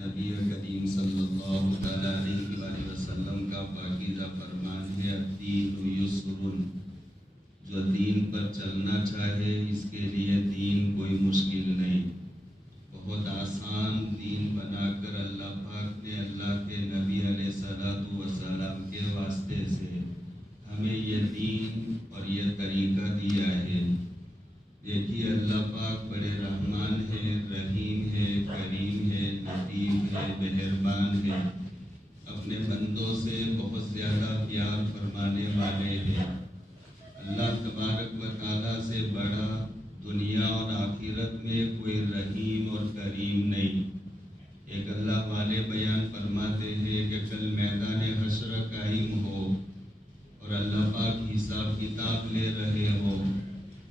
نبی کریم صلی اللہ تعالیٰ علیہ وآلہ وسلم کا پاکیزہ فرمان ہے الدین یسر، جو دین پر چلنا چاہے اس کے لیے دین کوئی مشکل نہیں، بہت آسان دین بنا کر اللہ پاک نے اللہ کے نبی علیہ الصلوۃ والسلام کے واسطے سے ہمیں یہ دین اور یہ طریقہ دیا ہے۔ دیکھیے اللہ پاک بڑے رحمان ہے، رحیم ہے، کریم ہے، لطیف ہے، مہربان ہے، اپنے بندوں سے بہت زیادہ پیار فرمانے والے ہیں۔ اللہ تبارک و تعالیٰ سے بڑا دنیا اور آخرت میں کوئی رحیم اور کریم نہیں۔ ایک اللہ والے بیان فرماتے ہیں کہ کل میدان حشر قائم ہو اور اللہ پاک حساب کتاب لے رہے ہو،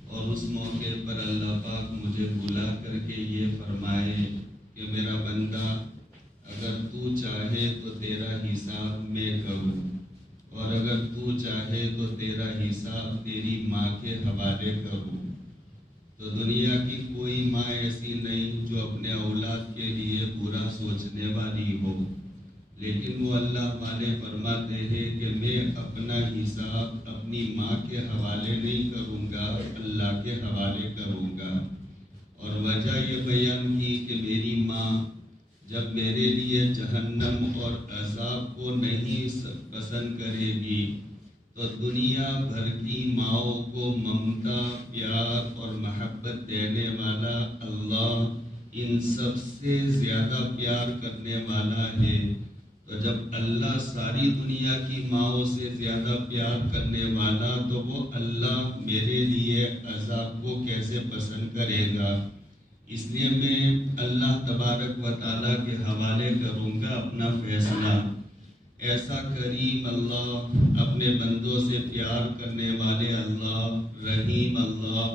اور اس موقع پر اللہ پاک مجھے بلا کر کے یہ فرمائے کہ میرا بندہ اگر تو چاہے تو تیرا حساب میں کروں، اور اگر تو چاہے تو تیرا حساب تیری ماں کے حوالے کروں۔ تو دنیا کی کوئی ماں ایسی نہیں جو اپنے اولاد کے لیے برا سوچنے والی ہو، لیکن وہ اللہ والے فرماتے ہیں کہ میں اپنا حساب اپنی ماں کے حوالے نہیں کروں گا، اللہ کے حوالے کروں گا۔ اور وجہ یہ بیان کی کہ میری ماں جب میرے لیے جہنم اور عذاب کو نہیں پسند کرے گی تو دنیا بھر کی ماؤں کو ممتا، پیار اور محبت دینے والا اللہ ان سب سے زیادہ پیار کرنے والا ہے۔ تو جب اللہ ساری دنیا کی ماؤں سے زیادہ پیار کرنے والا تو وہ اللہ میرے لیے عذاب کو کیسے پسند کرے گا؟ اس لیے میں اللہ تبارک و تعالیٰ کے حوالے کروں گا اپنا فیصلہ۔ ایسا کریم اللہ، اپنے بندوں سے پیار کرنے والے اللہ، رحیم اللہ،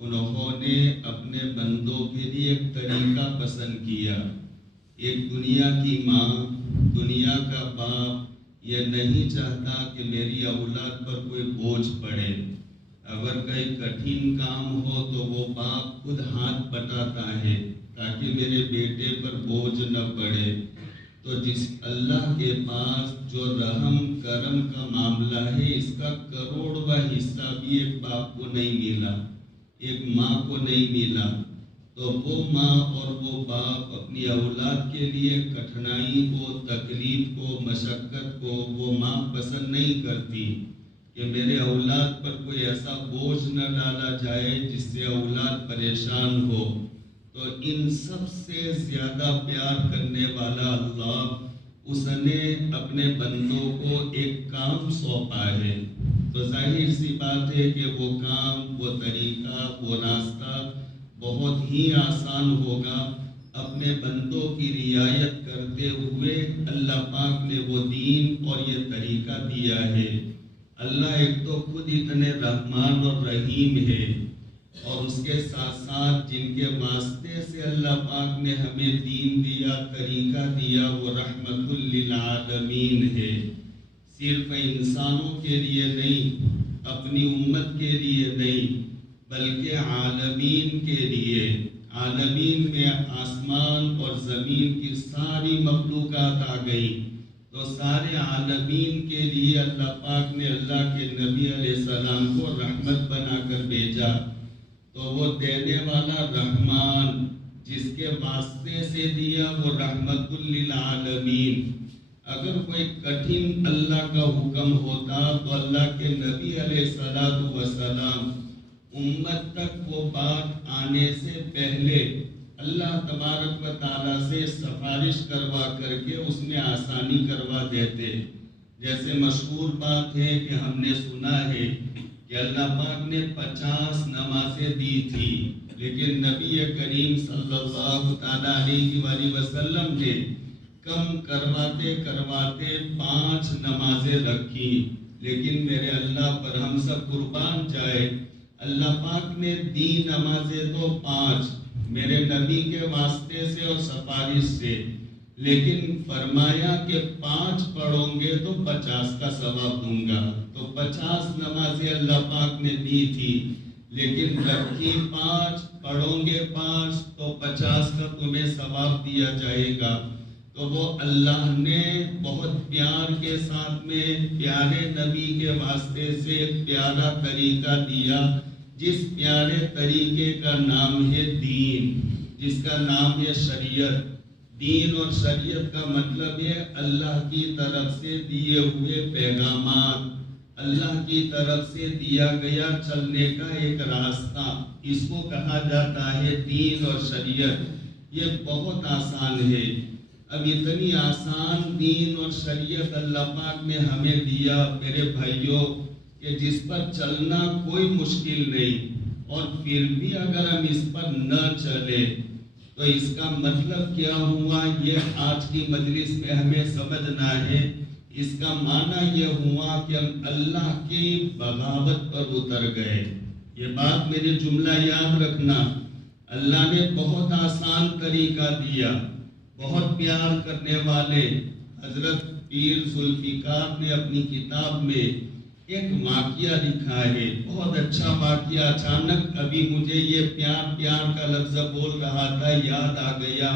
انہوں نے اپنے بندوں کے لیے ایک طریقہ پسند کیا۔ ایک دنیا کی ماں، دنیا کا باپ یہ نہیں چاہتا کہ میری اولاد پر کوئی بوجھ پڑے۔ اگر کوئی کٹھن کام ہو تو وہ باپ خود ہاتھ بٹاتا ہے تاکہ میرے بیٹے پر بوجھ نہ پڑے۔ تو جس اللہ کے پاس جو رحم کرم کا معاملہ ہے اس کا کروڑواں حصہ بھی ایک باپ کو نہیں ملا، ایک ماں کو نہیں ملا، تو وہ ماں اور وہ باپ اپنی اولاد کے لیے کٹھنائی کو، تکلیف کو، مشقت کو وہ ماں پسند نہیں کرتی کہ میرے اولاد پر کوئی ایسا بوجھ نہ ڈالا جائے جس سے اولاد پریشان ہو۔ تو ان سب سے زیادہ پیار کرنے والا اللہ، اس نے اپنے بندوں کو ایک کام سونپا ہے۔ تو ظاہر سی بات ہے کہ وہ کام، وہ طریقہ، وہ راستہ بہت ہی آسان ہوگا۔ اپنے بندوں کی رعایت کرتے ہوئے اللہ پاک نے وہ دین اور یہ طریقہ دیا ہے۔ اللہ ایک تو خود اتنے رحمان اور رحیم ہے، اور اس کے ساتھ ساتھ جن کے واسطے سے اللہ پاک نے ہمیں دین دیا، طریقہ دیا، وہ رحمت للعالمین ہے۔ صرف انسانوں کے لیے نہیں، اپنی امت کے لیے نہیں، بلکہ عالمین کے لیے۔ عالمین میں آسمان اور زمین کی ساری مخلوقات آ گئی، تو سارے عالمین کے لیے اللہ پاک نے اللہ کے نبی علیہ السلام کو رحمت بنا کر بھیجا۔ تو وہ دینے والا رحمان جس کے واسطے سے دیا وہ رحمت للعالمین۔ اگر کوئی کٹھن اللہ کا حکم ہوتا تو اللہ کے نبی علیہ السلام امت تک وہ بات آنے سے پہلے اللہ تبارک و تعالیٰ سے سفارش کروا کر کے اس میں آسانی کروا دیتے۔ جیسے مشہور بات ہے کہ ہم نے سنا ہے کہ اللہ پاک نے 50 نمازیں دی تھی، لیکن نبی کریم صلی اللہ تعالیٰ علیہ وآلہ وسلم نے کم کرواتے کرواتے 5 نمازیں رکھی۔ لیکن میرے اللہ پر ہم سب قربان جائے، اللہ پاک نے دی نمازیں تو 5 میرے نبی کے واسطے سے اور سفارش سے، لیکن فرمایا کہ 5 پڑھو گے تو 50 کا ثواب دوں گا۔ تو 50 نمازیں اللہ پاک نے دی تھی، لیکن رکھی 5، پڑھو گے 5 تو 50 کا تمہیں ثواب دیا جائے گا۔ تو وہ اللہ نے بہت پیار کے ساتھ میں پیارے نبی کے واسطے سے پیارا طریقہ دیا، جس پیارے طریقے کا نام ہے دین، جس کا نام ہے شریعت۔ دین اور شریعت کا مطلب ہے اللہ کی طرف سے دیے ہوئے پیغامات، اللہ کی طرف سے دیا گیا چلنے کا ایک راستہ، اس کو کہا جاتا ہے دین اور شریعت۔ یہ بہت آسان ہے۔ اب اتنی آسان دین اور شریعت اللہ پاک نے ہمیں دیا میرے بھائیوں، کہ جس پر چلنا کوئی مشکل نہیں، اور پھر بھی اگر ہم اس پر نہ چلے تو اس کا مطلب کیا ہوا، یہ آج کی مجلس میں ہمیں سمجھنا ہے۔ اس کا معنی یہ ہوا کہ ہم اللہ کی بغاوت پر اتر گئے۔ یہ بات میری جملہ یاد رکھنا، اللہ نے بہت آسان طریقہ دیا۔ بہت پیار کرنے والے حضرت پیر ذوالفقار نے اپنی کتاب میں ایک واقعہ لکھا ہے، بہت اچھا واقعہ۔ اچانک ابھی مجھے یہ پیار پیار کا لفظ بول رہا تھا، یاد آ گیا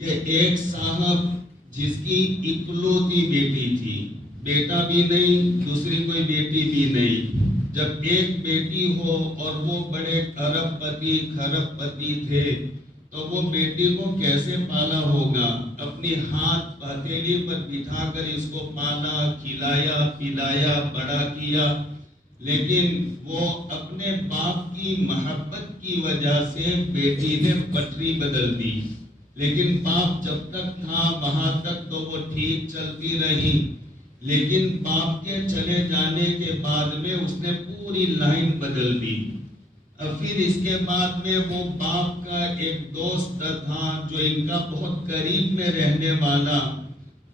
کہ ایک صاحب جس کی اکلوتی بیٹی تھی، بیٹا بھی نہیں، دوسری کوئی بیٹی بھی نہیں۔ جب ایک بیٹی ہو اور وہ بڑے ارب پتی خرب پتی تھے تو وہ بیٹی کو کیسے پالا ہوگا؟ اپنی ہاتھ ہتھیلی پر بٹھا کر اس کو پالا، کھلایا پلایا، بڑا کیا۔ لیکن وہ اپنے باپ کی محبت کی وجہ سے بیٹی نے پٹری بدل دی، لیکن باپ جب تک تھا وہاں تک تو وہ ٹھیک چلتی رہی۔ لیکن باپ کے چلے جانے کے بعد میں اس نے پوری لائن بدل دی۔ اب پھر اس کے بعد میں وہ باپ کا ایک دوست تھا جو ان کا بہت قریب میں رہنے والا،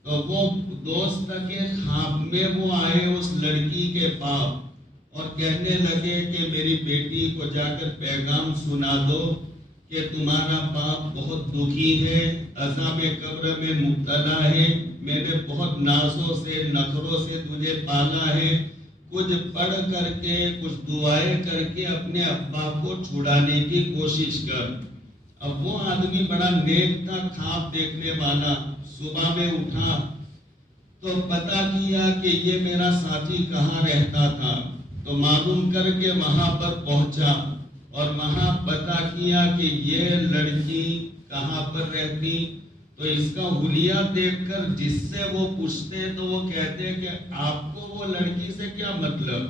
تو وہ دوست کے خواب میں وہ آئے اس لڑکی کے باپ اور کہنے لگے کہ میری بیٹی کو جا کر پیغام سنا دو کہ تمہارا باپ بہت دکھی ہے، عذاب قبر میں مبتلا ہے، میں نے بہت نازوں سے نخروں سے تجھے پالا ہے، کچھ پڑھ کر کے کچھ دعائیں کر کے اپنے ابا کو چھڑانے کی کوشش کر۔ اب وہ آدمی بڑا نیک تھا، خواب دیکھنے والا۔ صبح میں اٹھا تو پتہ کیا کہ یہ میرا ساتھی کہاں رہتا تھا، تو معلوم کر کے وہاں پر پہنچا اور وہاں پتہ کیا کہ یہ لڑکی کہاں پر رہتی۔ تو اس کا حلیہ دیکھ کر جس سے وہ پوچھتے تو وہ کہتے کہ آپ کو وہ لڑکی سے کیا مطلب،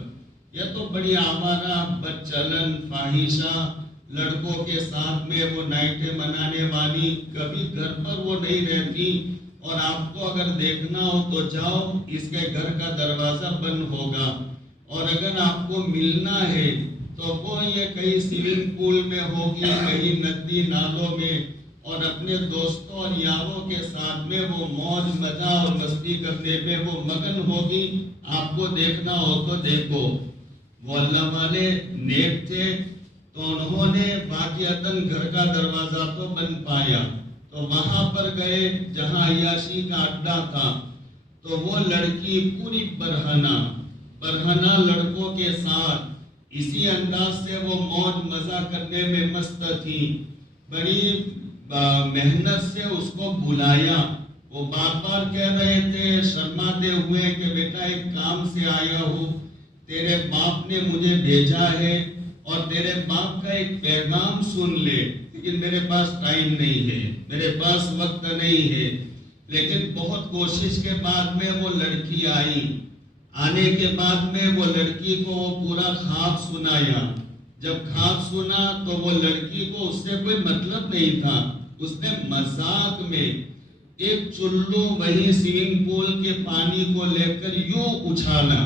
یہ تو بڑی آوارہ بدچلن فاحشہ لڑکوں کے ساتھ میں وہ نائٹیں منانے والی، کبھی گھر پر وہ نہیں رہتی، اور آپ کو اگر دیکھنا ہو تو جاؤ، اس کے گھر کا دروازہ بند ہوگا، اور اگر آپ کو ملنا ہے تو وہ یہ کہیں سوئمنگ پول میں ہوگی، کہیں ندی نالوں میں، اور اپنے دوستوں اور یاروں کے ساتھ میں وہ موج مزہ اور مستی کرنے میں وہ مگن ہوگی۔ آپ کو دیکھنا ہو تو دیکھو۔ وہ اللہ والے نیک تھے تو انہوں نے واقعتاً گھر کا دروازہ تو بند پایا، تو وہاں پر گئے جہاں عیاشی کا اڈا تھا، تو وہ لڑکی پوری برہنہ لڑکوں کے ساتھ اسی انداز سے وہ موج مزہ کرنے میں مست تھی۔ بڑی محنت سے اس کو بلایا، وہ بار بار کہہ رہے تھے شرماتے ہوئے کہ بیٹا ایک کام سے آیا ہوں، تیرے باپ نے مجھے بھیجا ہے اور تیرے باپ کا ایک پیغام سن لے، لیکن میرے پاس ٹائم نہیں ہے، میرے پاس وقت نہیں ہے۔ لیکن بہت کوشش کے بعد میں وہ لڑکی آئی۔ آنے کے بعد میں وہ لڑکی کو وہ پورا خواب سنایا۔ جب خواب سنا تو وہ لڑکی کو اس سے کوئی مطلب نہیں تھا، اس نے مذاق میں ایک چلو وہی سوئمنگ پول کے پانی کو لے کر یوں اچھالا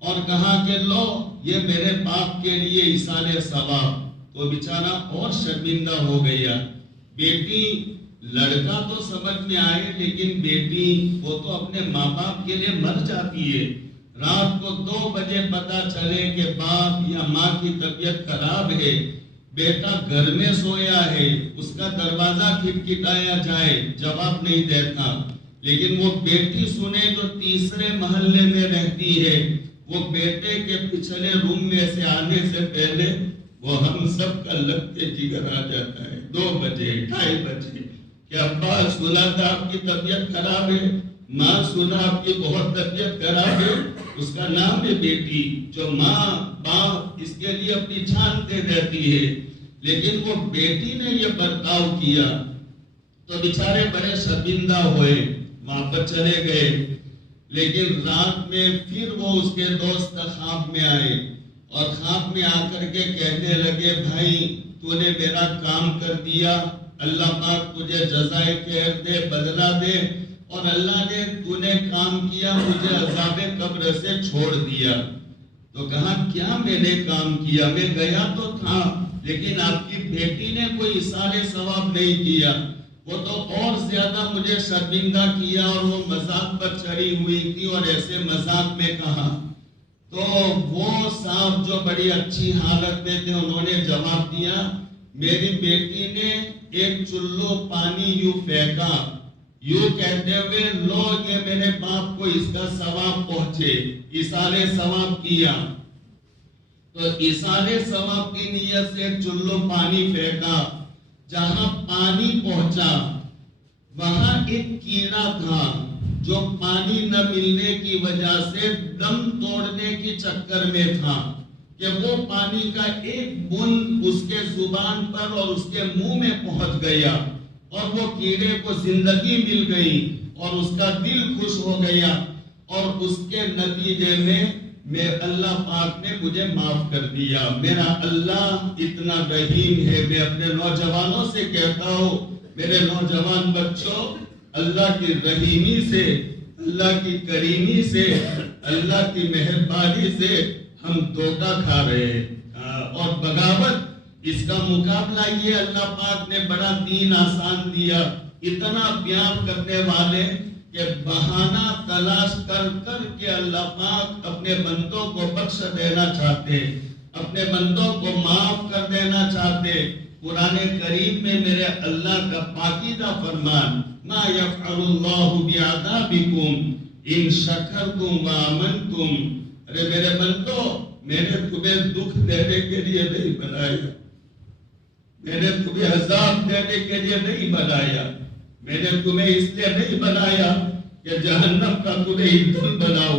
اور کہا کہ لو یہ میرے باپ کے لیے ایصال ثواب۔ تو بیچارہ اور شرمندہ ہو گیا۔ بیٹی، لڑکا تو سمجھ میں آئے لیکن بیٹی وہ تو اپنے ماں باپ کے لیے مر جاتی ہے۔ رات کو 2 بجے پتا چلے کہ باپ یا ماں کی طبیعت خراب ہے، بیٹا گھر میں سویا ہے، اس کا دروازہ کھٹکھٹایا جائے جواب نہیں دیتا، لیکن وہ بیٹی سنے جو تیسرے محلے میں رہتی ہے، وہ بیٹے کے پچھلے روم میں سے آنے سے پہلے وہ ہم سب کا لگتے جگر آ جاتا ہے۔ 2 بجے 2:30 بجے کہ ابا سنا تھا آپ کی طبیعت خراب ہے، ماں سنا آپ کی بہت طبیعت خراب ہے، اس کا نام ہے بیٹی، جو ماں باپ اس کے لیے اپنی جان دے دیتی ہے، لیکن وہ بیٹی نے یہ برتاؤ کیا تو بیچارے بڑے شرمندہ ہوئے، واپس چلے گئے۔ لیکن رات میں پھر وہ اس کے دوست خواب میں آئے اور خواب میں آ کر کے کہنے لگے، بھائی تو نے میرا کام کر دیا، اللہ پاک تجھے جزائے خیر دے، بدلہ دے، اور اللہ نے تو نے کام کیا مجھے عذاب قبر سے چھوڑ دیا۔ تو کہا کیا میں نے کام کیا؟ میں گیا تو تھا لیکن آپ کی بیٹی نے کوئی اثارِ ثواب نہیں کیا، وہ تو اور زیادہ مجھے شرمندہ کیا، اور وہ مذاق پر چڑھی ہوئی تھی اور ایسے مذاق میں کہا۔ تو وہ صاحب جو بڑی اچھی حالت میں تھے انہوں نے جواب دیا، میری بیٹی نے ایک چلو پانی یوں پھینکا، یوں کہتے ہوئے لو یہ میرے باپ کو اس کا ثواب پہنچے، ایثارِ ثواب کیا۔ تو ایثارِ ثواب کی نیت سے چلو پانی پھینکا، جہاں پانی پہنچا وہاں ایک کیڑا تھا جو پانی نہ ملنے کی وجہ سے دم توڑنے کی چکر میں تھا، کہ وہ پانی کا ایک بوند اس کے زبان پر اور اس کے منہ میں پہنچ گیا، اور وہ کیڑے کو زندگی مل گئی اور اس کا دل خوش ہو گیا، اور اس کے نتیجے میں اللہ پاک نے مجھے معاف کر دیا۔ میرا اللہ اتنا رحیم ہے۔ میں اپنے نوجوانوں سے کہتا ہوں، میرے نوجوان بچوں، اللہ کی رحیمی سے، اللہ کی کریمی سے، اللہ کی مہربانی سے ہم دھوکہ کھا رہے ہیں، اور بغاوت اس کا مقابلہ یہ اللہ پاک نے بڑا دین آسان دیا، اتنا بیان کرنے والے کہ بہانہ تلاش کر کر کے اللہ پاک اپنے بندوں کو بخش دینا چاہتے، اپنے بندوں کو معاف کر دینا چاہتے۔ قرآن کریم میں میرے اللہ کا پاکیزہ فرمان، ما یفعل اللہ بعذابکم ان شکرتم وآمنتم، ارے میرے بندوں، میں نے تمہیں دکھ دینے کے لیے نہیں بنایا، میں نے تمہیں عذاب دینے کے لیے نہیں بنایا، میں نے تمہیں اس لیے نہیں بنایا کہ جہنم کا تمہیں ایندھن بناؤ۔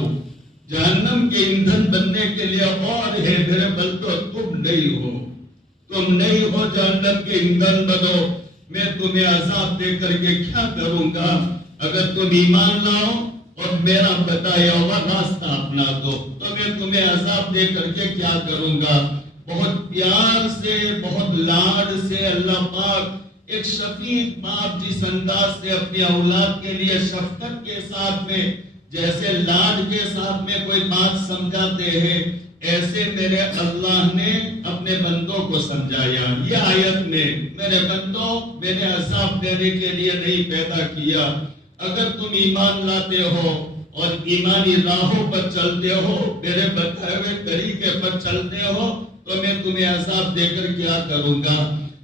جہنم کے ایندھن بننے کے لیے اور ہے میرے بندو، تم نہیں ہو، تم نہیں ہو جہنم کے ایندھن بنو۔ میں تمہیں عذاب دے کر کے کیا کروں گا؟ اگر تم ایمان لاؤ اور میرا بتایا ہوا راستہ اپنا دو تو میں تمہیں عذاب دے کر کے کیا کروں گا؟ بہت پیار سے، بہت لاڈ سے اللہ پاک ایک شفیق باپ جس انداز سے اپنی اولاد کے لیے شفقت کے ساتھ میں، جیسے لاڈ کے ساتھ میں کوئی بات سمجھاتے ہیں، ایسے میرے اللہ نے اپنے بندوں کو سمجھایا۔ یہ آیت میں، میرے بندوں، میں نے عذاب دینے کے لیے نہیں پیدا کیا، اگر تم ایمان لاتے ہو اور ایمانی راہوں پر چلتے ہو، میرے بتائے ہوئے طریقے پر چلتے ہو، تو میں تمہیں عذاب دے کر کیا کروں گا؟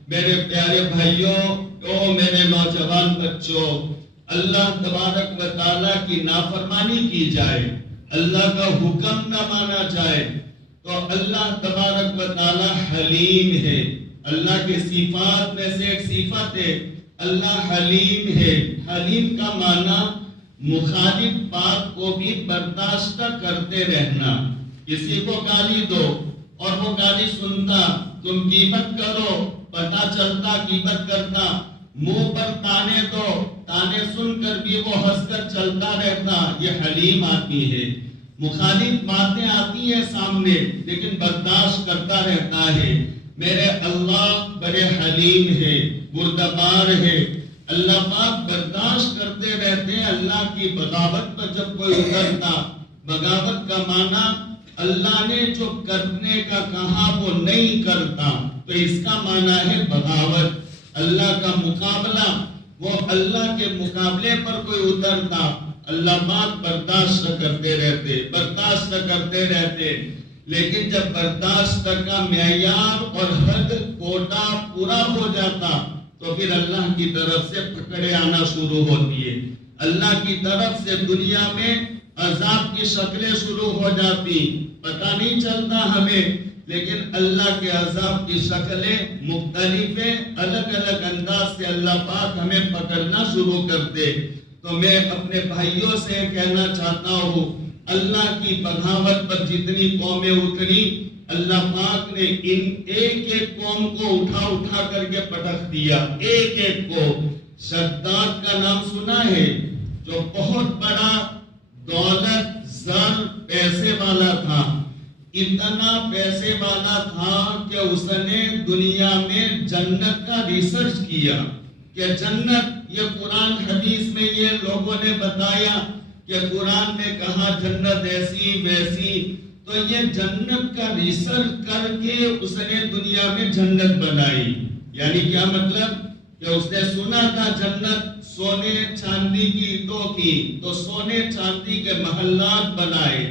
میرے پیارے بھائیوں، او میرے نوجوان بچوں، اللہ تبارک و تعالیٰ کی نافرمانی کی جائے، اللہ کا حکم نہ مانا جائے، تو اللہ تبارک و تعالیٰ حلیم ہے۔ اللہ کے صفات میں سے ایک صفت ہے، اللہ حلیم ہے۔ حلیم کا معنی مخالف بات کو بھی برداشت کرتے رہنا۔ کسی کو گالی دو اور وہ گالی سنتا، تم غیبت کرو، پتہ چلتا غیبت کرتا، منہ پر تانے دو، تانے سن کر بھی وہ ہنس کر چلتا رہتا، یہ حلیم آدمی ہے۔ مخالف باتیں آتی ہیں سامنے لیکن برداشت کرتا رہتا ہے۔ میرے اللہ بڑے حلیم ہے، بردبار ہے۔ اللہ پاک برداشت کرتے رہتے ہیں۔ اللہ کی بغاوت پر جب کوئی اترتا، بغاوت کا معنی اللہ نے جو کرنے کا کہا وہ نہیں کرتا، تو اس کا معنی ہے بغاوت۔ اللہ کا مقابلہ، وہ اللہ کے مقابلے پر کوئی اترتا، اللہ پاک برداشت کرتے رہتے، برداشت کرتے رہتے۔ لیکن جب برداشت کا معیار اور حد کوٹا پورا ہو جاتا تو پھر اللہ کی طرف سے پکڑے آنا شروع ہوتی ہے۔ اللہ کی طرف سے دنیا میں عذاب کی شکلیں شروع ہو جاتی، پتہ نہیں چلتا ہمیں، لیکن اللہ کے عذاب کی شکلیں مختلف ہیں، الگ الگ انداز سے اللہ پاک ہمیں پکڑنا شروع کرتے. تو میں اپنے بھائیوں سے کہنا چاہتا ہوں، اللہ کی بغاوت پر جتنی قومیں اتری، اللہ پاک نے ان ایک ایک قوم کو اٹھا اٹھا کر کے پٹخ دیا، ایک ایک کو. شداد کا نام سنا ہے، جو بہت بڑا دولت زر پیسے والا تھا، اتنا پیسے والا تھا کہ اس نے دنیا میں جنت کا ریسرچ کیا کہ جنت، یہ قرآن حدیث میں یہ لوگوں نے بتایا کہ قرآن میں کہا جنت ایسی ویسی، تو یہ جنت کا ریسرچ کر کے اس نے دنیا میں جنت بنائی. یعنی کیا مطلب کہ اس نے سنا تھا جنت سونے چاندی کی اینٹوں کی، تو سونے چاندی کے محلات بنائے،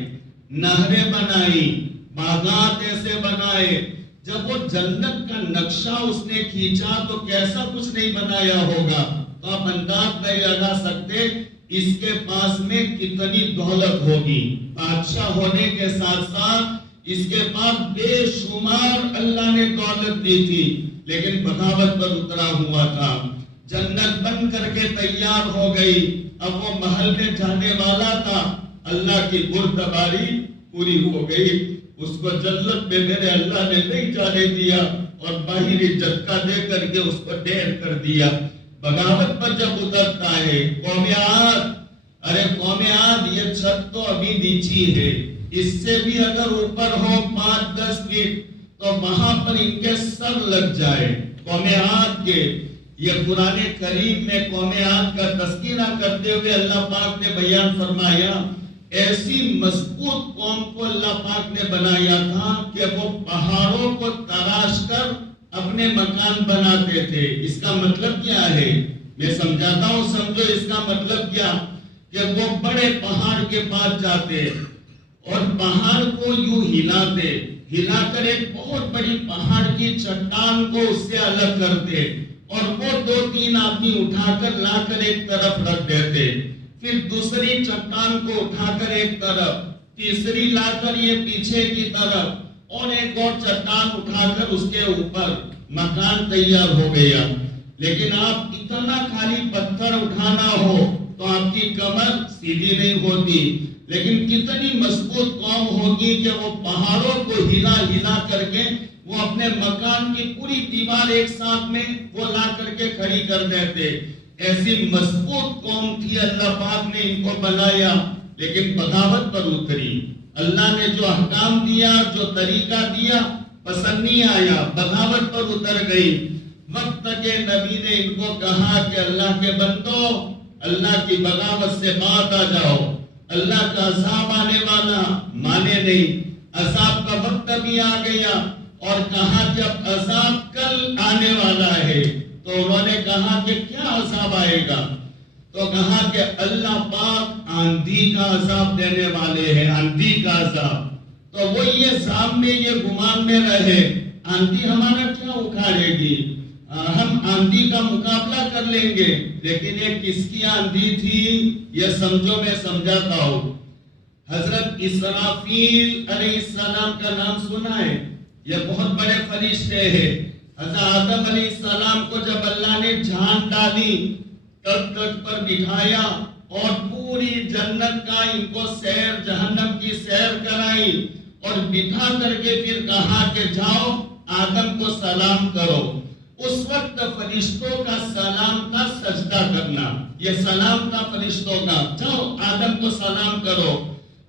نہریں بنائی، باغات ایسے بنائے. جب وہ جنت کا نقشہ اس نے کھینچا تو کیسا کچھ نہیں بنایا ہوگا، تو آپ انداز نہیں لگا سکتے اس کے پاس میں کتنی دولت ہوگی. بادشاہ ہونے کے ساتھ ساتھ اس کے پاس بے شمار اللہ نے دولت دی تھی، لیکن بغاوت پر اترا ہوا تھا. جنت بن کر کے تیار ہو گئی، اب وہ محل میں جانے والا تھا، اللہ کی بردباری پوری ہو گئی. اس کو جنت میں میرے اللہ نے نہیں جانے دیا اور باہری جھٹکا دے کر کے اس کو ڈیر کر دیا. بغاوت پر جب اترتا ہے قوم عاد، ارے قوم عاد یہ چھت تو ابھی نیچی ہے، اس سے بھی اگر اوپر ہو 5-10 فٹ تو وہاں پر ان کے سر لگ جائے. قوم عاد کے یہ قرآن کریم میں قوم عاد کا تذکرہ کرتے ہوئے اللہ پاک نے بیان فرمایا، ایسی مضبوط قوم کو اللہ پاک نے بنایا تھا کہ وہ پہاڑوں کو تراش کر اپنے مکان بناتے تھے. اس کا مطلب کیا ہے میں سمجھاتا ہوں، سمجھو اس کا مطلب کیا کہ وہ بڑے پہاڑ کے پاس جاتے اور پہاڑ کو یوں ہلاتے، ہلا کر ایک بہت بڑی پہاڑ کی چٹان کو اس سے الگ کرتے اور وہ 2-3 آدمی اٹھا کر لا کر ایک طرف رکھ دیتے، پھر دوسری چٹان کو اٹھا کر ایک طرف، تیسری لا کر یہ پیچھے کی طرف، اور ایک اور چٹان اٹھا کر اس کے اوپر. مکان تیار ہو گیا. لیکن آپ اتنا خالی پتھر اٹھانا ہو تو آپ کی کمر سیدھی نہیں ہوتی، لیکن کتنی مضبوط قوم ہوگی کہ وہ پہاڑوں کو ہلا ہلا کر کے وہ اپنے مکان کی پوری دیوار ایک ساتھ میں وہ لا کر کے کھڑی کر دیتے. ایسی مضبوط قوم تھی، اللہ پاک نے ان کو بنایا، لیکن بغاوت پر اتری. اللہ نے جو احکام دیا، جو طریقہ دیا، پسند نہیں آیا، بغاوت پر اتر گئی. وقت کے نبی نے ان کو کہا کہ اللہ کے بندو، اللہ کی بغاوت سے بات آ جاؤ، اللہ کا عذاب آنے والا، مانے نہیں. عذاب کا وقت بھی آ گیا اور کہا کہ اب عذاب کل آنے والا ہے. تو انہوں نے کہا کہ کیا عذاب آئے گا؟ تو کہا کہ اللہ پاک آندھی کا عذاب دینے والے ہیں، آندھی کا عذاب. تو وہ یہ سامنے یہ گمان میں رہے، آندھی ہمارا کیا اکھاڑے گی، ہم آندھی کا مقابلہ کر لیں گے. لیکن یہ کس کی آندھی تھی یہ سمجھو، میں سمجھاتا ہوں. حضرت اسرافیل علیہ السلام کا نام سنا ہے، یہ بہت بڑے فرشتے ہیں. حضرت آدم علیہ السلام کو جب اللہ نے جان ڈالی، تخت پر بٹھایا اور پوری جنت کا ان کو سیر، جہنم کی سیر کرائی اور بٹھا کر کے پھر کہا کہ جاؤ آدم کو سلام کرو. اس وقت فرشتوں کا سلام تھا سجدہ کرنا، یہ سلام تھا فرشتوں کا، جاؤ آدم کو سلام کرو.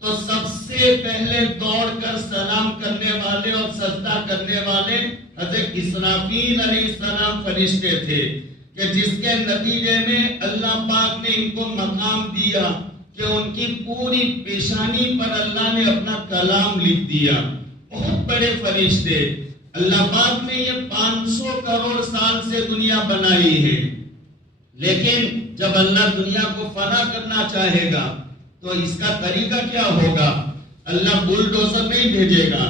تو سب سے پہلے دوڑ کر سلام کرنے والے اور سجدہ کرنے والے حضرت اسرافیل علیہ السلام فرشتے تھے، کہ جس کے نتیجے میں اللہ پاک نے ان کو مقام دیا کہ ان کی پوری پیشانی پر اللہ نے اپنا کلام لکھ دیا. بہت بڑے فرشتے. اللہ پاک نے یہ 500 کروڑ سال سے دنیا بنائی ہے، لیکن جب اللہ دنیا کو فنا کرنا چاہے گا تو اس کا طریقہ کیا ہوگا؟ اللہ بلڈوزر نہیں بھیجے گا،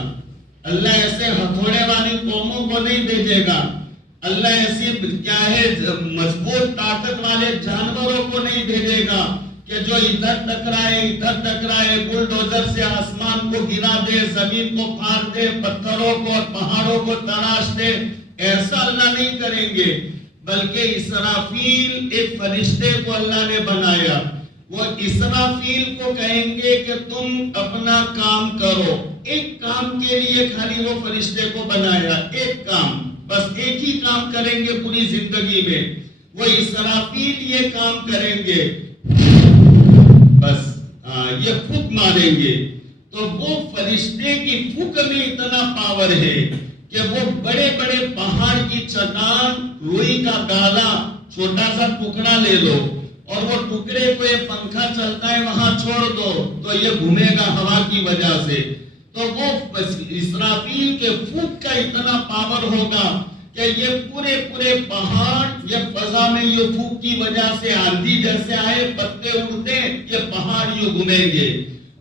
اللہ ایسے ہتھوڑے والی قوموں کو نہیں بھیجے گا، اللہ ایسی کیا ہے مضبوط طاقت والے جانوروں کو نہیں بھیجے گا کہ جو ادھر ٹکرائے بلڈوزر سے آسمان کو گرا دے، زمین کو پھاڑ دے، پتھروں کو اور پہاڑوں کو تراش دے، ایسا اللہ نہیں کریں گے، بلکہ اسرافیل ایک فرشتے کو اللہ نے بنایا، وہ اسرافیل کو کہیں گے کہ تم اپنا کام کرو، ایک کام کے لیے خالی وہ فرشتے کو بنایا، ایک کام، بس ایک ہی کام کریں گے پوری زندگی میں، وہ اسرافیل یہ کام کریں گے، بس یہ پھونک ماریں گے، تو وہ فرشتے کی پھونک میں اتنا پاور ہے کہ وہ بڑے بڑے پہاڑ کی چٹان، روئی کا گالا، چھوٹا سا ٹکڑا لے لو اور وہ ٹکڑے کو یہ پنکھا چلتا ہے وہاں چھوڑ دو تو یہ گھومے گا ہوا کی وجہ سے، تو وہ اسرافیل کے پھونک کا اتنا پاور ہوگا کہ یہ پورے پہاڑ یہ فضا میں یہ پھونک کی وجہ سے آندھی جیسے آئے، پتے اڑتے، یہ پہاڑ یہ گھومیں گے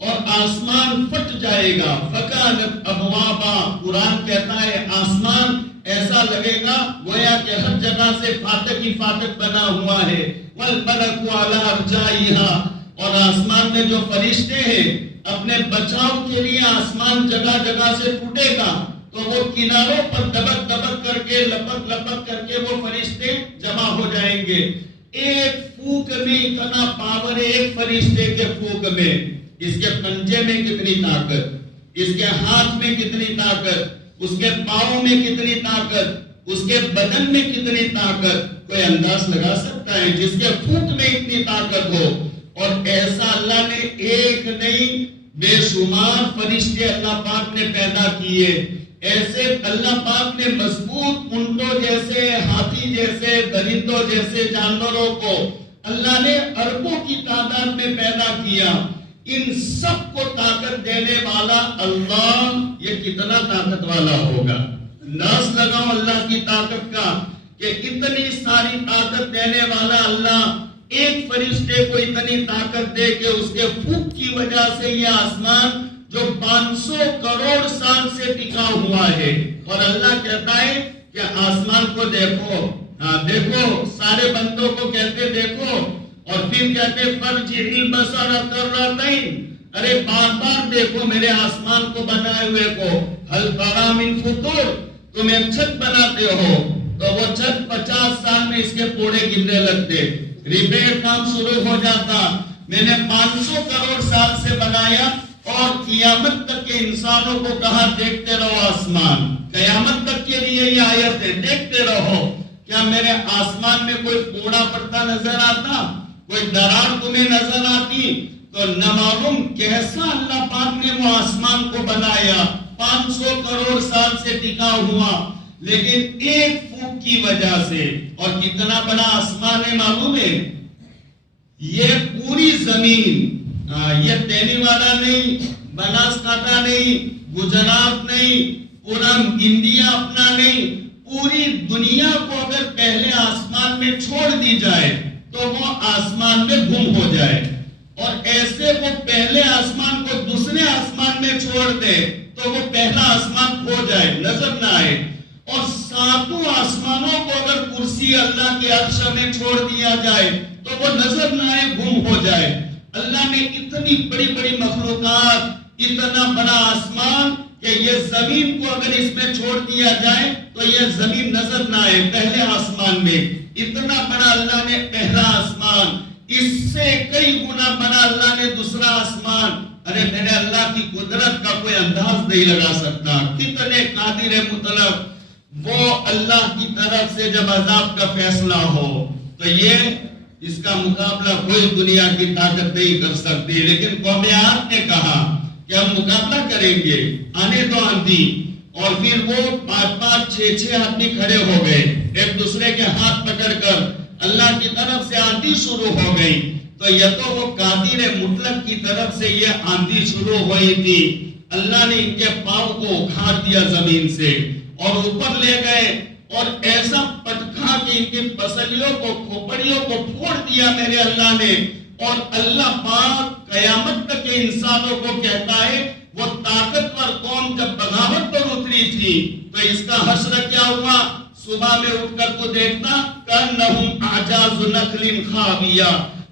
اور آسمان پھٹ جائے گا، فکانت ابوابا، قرآن کہتا ہے آسمان ایسا لگے گا گویا کہ ہر جگہ سے فاتح ہی فاتح بنا ہوا ہے، والملک علی ارجائها، اور آسمان میں جو فرشتے ہیں اپنے بچاؤ کے لیے آسمان جگہ جگہ سے ٹوٹے گا تو وہ کناروں پر دبک دبک کر کے لپک کر کے وہ فرشتے جمع ہو جائیں گے، ایک پھونک میں اتنا پاور ہے، ایک فرشتے کے پھونک میں، اس کے پنجے میں کتنی طاقت، اس کے ہاتھ میں کتنی طاقت، اس کے پاؤں میں کتنی طاقت، اس کے بدن میں کتنی طاقت، کوئی انداز لگا سکتا ہے جس کے پھونک میں اتنی طاقت ہو، اور ایسا اللہ نے ایک نہیں بے شمار فرشتے اللہ پاک نے پیدا کیے، ایسے اللہ پاک نے مضبوط اونٹوں جیسے، ہاتھی جیسے، درندوں جیسے جانوروں کو اللہ نے اربوں کی تعداد میں پیدا کیا، ان سب کو طاقت دینے والا اللہ یہ کتنا طاقت والا ہوگا، انداز لگاؤ اللہ کی طاقت کا کہ اتنی ساری طاقت دینے والا اللہ ایک فرشتے کو اتنی طاقت دے کہ اس کے پھونک کی وجہ سے یہ آسمان جو 500 کروڑ سال سے ٹکا ہوا ہے، اور اللہ کہتا ہے کہ آسمان کو دیکھو، دیکھو، سارے بندوں کو کہتے دیکھو، اور پھر کہتے فرجع البصر کرتین، ارے بار بار دیکھو میرے آسمان کو بنائے ہوئے کو، هل تری من فطور، تم ایک چھت بناتے ہو تو وہ چھت 50 سال میں اس کے پوڑے گرنے لگتے، ریپیئر کام شروع ہو جاتا، میں نے 500 کروڑ سال سے بنایا اور قیامت تک کے انسانوں کو کہا دیکھتے رہو آسمان، قیامت تک کے لیے یہ آیت ہے، دیکھتے رہو، کیا میرے آسمان میں کوئی پوڑا پڑتا نظر آتا، کوئی درار تمہیں نظر آتی، تو نہ معلوم کیسا اللہ پاک نے وہ آسمان کو بنایا، 500 کروڑ سال سے ٹکا ہوا، لیکن ایک پھونک کی وجہ سے، اور کتنا بڑا آسمان ہے معلوم ہے، یہ پوری زمین، یہ تینی والا نہیں، بناسکانٹا نہیں، گجرات نہیں، پورا انڈیا اپنا نہیں، پوری دنیا کو اگر پہلے آسمان میں چھوڑ دی جائے تو وہ آسمان میں گم ہو جائے، اور ایسے وہ پہلے آسمان کو دوسرے آسمان میں چھوڑ دے تو وہ پہلا آسمان کھو جائے، نظر نہ آئے، اور 7 آسمانوں کو اگر کرسی اللہ کے عرش میں چھوڑ دیا جائے تو وہ نظر نہ آئے، گم ہو جائے۔ اللہ نے اتنی بڑی بڑی مخلوقات، اتنا بڑا آسمان کہ یہ زمین کو اگر اس میں چھوڑ دیا جائے تو یہ زمین نظر نہ آئے، پہلے آسمان میں اتنا بڑا اللہ نے پہلا آسمان، اس سے کئی گنا بڑا اللہ نے دوسرا آسمان، ارے میرے اللہ کی قدرت کا کوئی انداز نہیں لگا سکتا، کتنے قادر مطلب، وہ اللہ کی طرف سے جب عذاب کا فیصلہ ہو تو یہ اس کا مقابلہ کوئی دنیا کی طاقت نہیں کر سکتی، لیکن قوم عاد نے کہا کہ ہم مقابلہ کریں گے، آنے دو آندھی، اور پھر وہ 5-5 6-6 آدمی کھڑے ہو گئے ایک دوسرے کے ہاتھ پکڑ کر، اللہ کی طرف سے آندھی شروع ہو گئی، تو یہ تو وہ قادر مطلق کی طرف سے یہ آندھی شروع ہوئی تھی، اللہ نے ان کے پاؤں کو اکھاڑ دیا زمین سے اور اوپر لے گئے، اور ایسا پٹکا کہ ان کی پسلیوں کو، کھوپڑیوں کو پھوڑ دیا میرے اللہ نے، اور اللہ پاک قیامت تک کے انسانوں کو کہتا ہے وہ طاقتور قوم جب بغاوت پر اتری تھی تو اس کا حشر کیا ہوا، صبح میں اٹھ کر تو دیکھتا کأنہم اعجاز نخل خاویہ،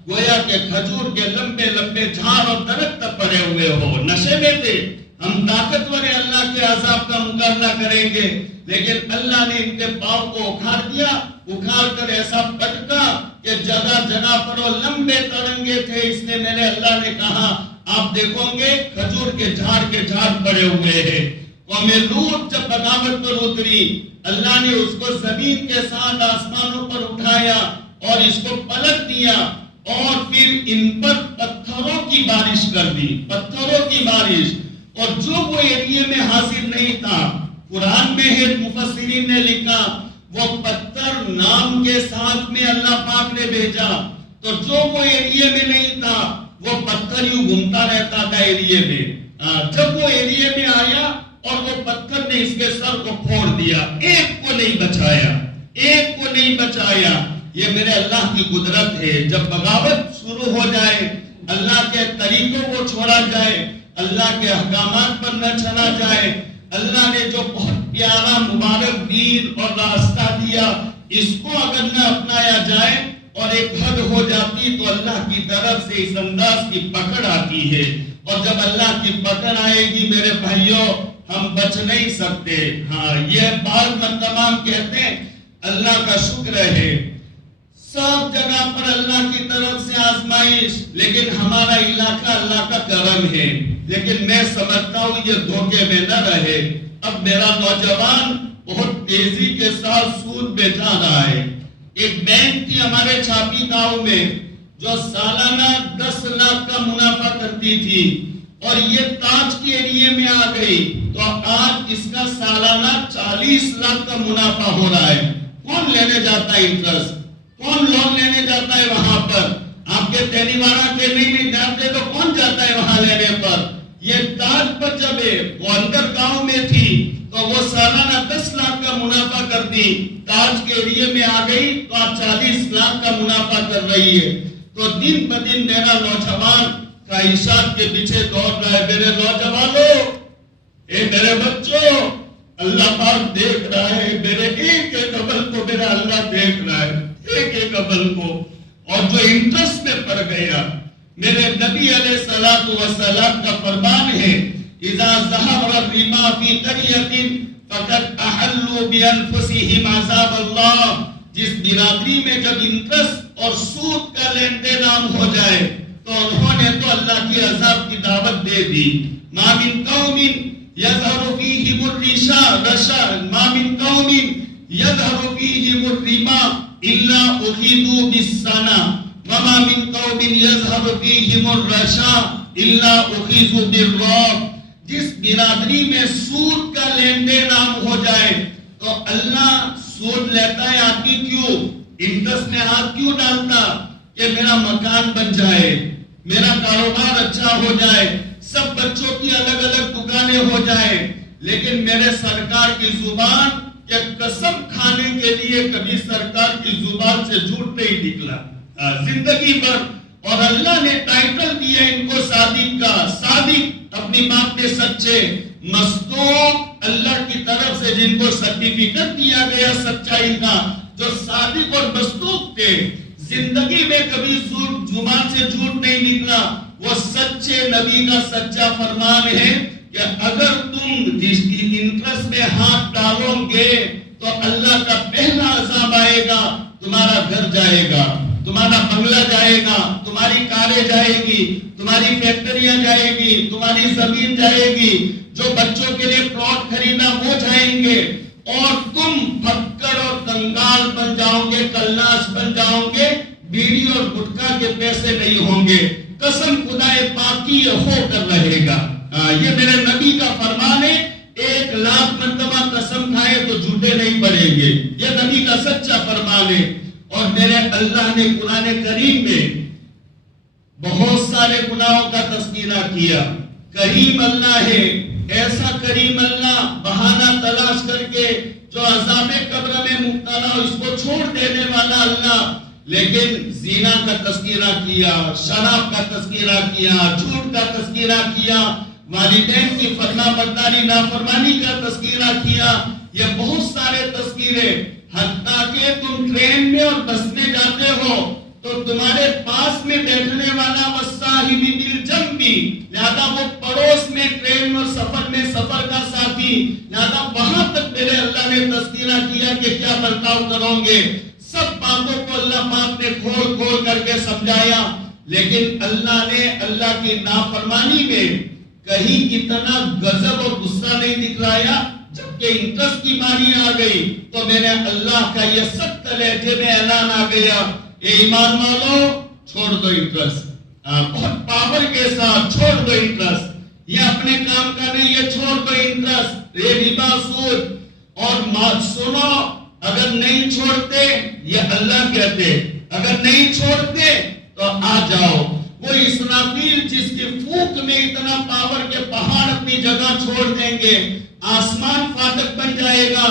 گویا کہ کھجور کے لمبے لمبے جھاڑ اور درخت پڑے ہوئے ہو، نشے میں تھے، ہم طاقتور اللہ کے عذاب کا مقابلہ کریں گے، لیکن اللہ نے ان کے پاؤں کو اکھاڑ دیا، اکھاڑ کر ایسا پٹکا کہ جگہ جگہ پر وہ لمبے ترنگے تھے۔ اس نے میرے اللہ نے کہا آپ دیکھو گے کھجور کے جھاڑ پڑے ہوئے ہیں۔ قوم لوط جب بغاوت پر اتری، اللہ نے اس کو زمین کے ساتھ آسمانوں پر اٹھایا اور اس کو پلٹ دیا اور پھر ان پر پتھروں کی بارش کر دی، پتھروں کی بارش، اور جو وہ ایریے میں حاضر نہیں تھا، قرآن میں ہے مفسرین نے لکھا وہ پتھر نام کے ساتھ میں اللہ پاک نے بھیجا، تو جو وہ ایریے میں نہیں تھا وہ پتھر یوں گھومتا رہتا تھا ایریے میں۔ جب وہ ایریے میں آیا اور وہ پتھر نے اس کے سر کو پھوڑ دیا، ایک کو نہیں بچایا، ایک کو نہیں بچایا۔ یہ میرے اللہ کی قدرت ہے۔ جب بغاوت شروع ہو جائے، اللہ کے طریقوں کو چھوڑا جائے، اللہ کے احکامات پر نہ چلا جائے، اللہ نے جو بہت پیارا مبارک دین اور راستہ دیا، اس کو اگر نہ اپنایا جائے اور ایک حد ہو جاتی تو اللہ کی طرف سے اس انداز کی پکڑ آتی ہے، اور جب اللہ کی پکڑ آئے گی میرے بھائیوں ہم بچ نہیں سکتے۔ ہاں یہ بات من تمام کہتے ہیں اللہ کا شکر ہے، سب جگہ پر اللہ کی طرف سے آزمائش، لیکن ہمارا علاقہ اللہ کا کرم ہے۔ لیکن میں سمجھتا ہوں یہ دھوکے میں نہ رہے۔ اب میرا نوجوان بہت تیزی کے ساتھ سود پہ جا رہا ہے۔ ایک بینک تھی ہمارے چھاپی گاؤں میں جو سالانہ 10 لاکھ کا منافع کرتی تھی، اور یہ تاج کے ایریے میں آ گئی تو آج اس کا سالانہ 40 لاکھ کا منافع ہو رہا ہے۔ کون لینے جاتا ہے انٹرسٹ؟ کون لون لینے جاتا ہے وہاں پر؟ آپ کے تہنیوارہ کے نہیں جاتے تو کون جاتا ہے وہاں لینے پر؟ یہ تاج پر جب وہ اندر گاؤں میں تھی تو وہ سالانہ 10 لاکھ کا منافع کرتی، تاج کے ایریے میں آ گئی تو آج 40 لاکھ کا منافع کر رہی ہے۔ تو دن بدن میرا نوجوان خواہشات کے پیچھے دوڑ رہا ہے۔ میرے نوجوانوں، اے میرے بچوں، اللہ پاک دیکھ رہا ہے، میرے ایک ایک عمل کو میرا اللہ دیکھ رہا ہے، ایک ایک عمل کو، اور جو انٹرسٹ میں پڑ گیا۔ میرے نبی علیہ الصلوۃ والسلام کا فرمان ہے اذا ظهر الربا في قرية فقد احلوا بانفسهم عذاب اللہ۔ جس برادری میں جب انٹرسٹ اور سود کا لین دین عام ہو جائے تو انہوں نے تو اللہ کی عذاب کی دعوت دے دی۔ ما من قوم يظهر فيهم الرشا ما من قوم يظهر فيهم الربا الا اخذوا بالسنة وما من قوم يظهر فيهم الرشا الا اخذوا بالرعب۔ جس برادری میں سود کا لین دین عام ہو جائے تو اللہ سود لیتا ہے آدمی کیوں؟ انٹرسٹ میں ہاتھ کیوں ڈالتا؟ کہ میرا مکان بن جائے، میرا کاروبار اچھا ہو جائے، سب بچوں کی الگ الگ دکانیں ہو جائے۔ لیکن میرے سرکار کی زبان کہ قسم کھانے کے لیے کبھی سرکار کی زبان سے جھوٹ نہیں نکلا زندگی بھر، اور اللہ نے ٹائٹل دیا ان کو صادق کا، صادق اپنی بات کے سچے، مصدوق اللہ کی طرف سے جن کو سرٹیفکیٹ دیا گیا سچائی کا، جو صادق اور مصدوق تھے، زندگی میں کبھی زبان سے جھوٹ نہیں نکلا۔ وہ سچے نبی کا سچا فرمان ہے کہ اگر تم جس کی انٹرسٹ میں ہاتھ ڈالو گے تو اللہ کا پہلا عذاب آئے گا، تمہارا گھر جائے گا، تمہارا بنگلہ جائے گا، تمہاری کاریں جائے گی، تمہاری فیکٹریاں جائے گی، تمہاری زمین جائے گی، جو بچوں کے لیے پلاٹ خریدا وہ جائیں گے، اور تم پھکڑ اور کنگال بن جاؤ گے، کلاش بن جاؤ گے، بیڑی اور گٹکا کے پیسے نہیں ہوں گے۔ قسم خدائے پاک کی ہو کر رہے گا۔ یہ میرے نبی کا فرمان ہے، 1,00,000 مرتبہ قسم کھائے تو جھوٹے نہیں پڑیں گے، یہ نبی کا سچا فرمان ہے۔ اور میرے اللہ نے قرآن کریم میں بہت سارے گناہوں کا تذکرہ کیا۔ کریم اللہ ہے، ایسا کریم اللہ، بہانہ تلاش کر کے جو عذاب قبر میں مبتلا ہو اس کو چھوڑ دینے والا اللہ۔ لیکن زنا کا تذکرہ کیا، شراب کا تذکرہ کیا، جھوٹ کا تذکرہ کیا، والدین کی فرما برداری نافرمانی کا تذکرہ کیا، یہ بہت سارے تذکرے۔ حتیٰ کہ تم ٹرین میں اور بس میں جاتے ہو تو تو تمہارے پاس میں بیٹھنے والا والصاحب بالجنبی، لہذا وہ پڑوس میں ٹرین اور سفر میں سفر کا ساتھی، لہذا وہاں تک میرے اللہ نے تذکرہ کیا کہ کیا برتاؤ کرو گے. سب باتوں کو اللہ پاک نے کھول کھول کر کے سمجھایا. لیکن اللہ نے اللہ کی نافرمانی میں کہیں اتنا غضب اور غصہ نہیں دکھلایا. جبکہ انٹرسٹ کی باری آ گئی تو میرے اللہ کا یہ سخت لہجے میں اعلان آ گیا، اے ایمان والو چھوڑ دو انٹرسٹ. بہت پاور کے ساتھ چھوڑ دو انٹرسٹ. یہ اپنے کام کا نہیں، یہ چھوڑ دو انٹرسٹ، یہ ربا سود. اور سنو، اگر نہیں چھوڑتے، یہ اللہ کہتے، اگر نہیں چھوڑتے تو آ جاؤ. وہ اسرافیل جس کی پھونک میں اتنا پاور کے پہاڑ اپنی جگہ چھوڑ دیں گے، آسمان فاتح بن جائے گا.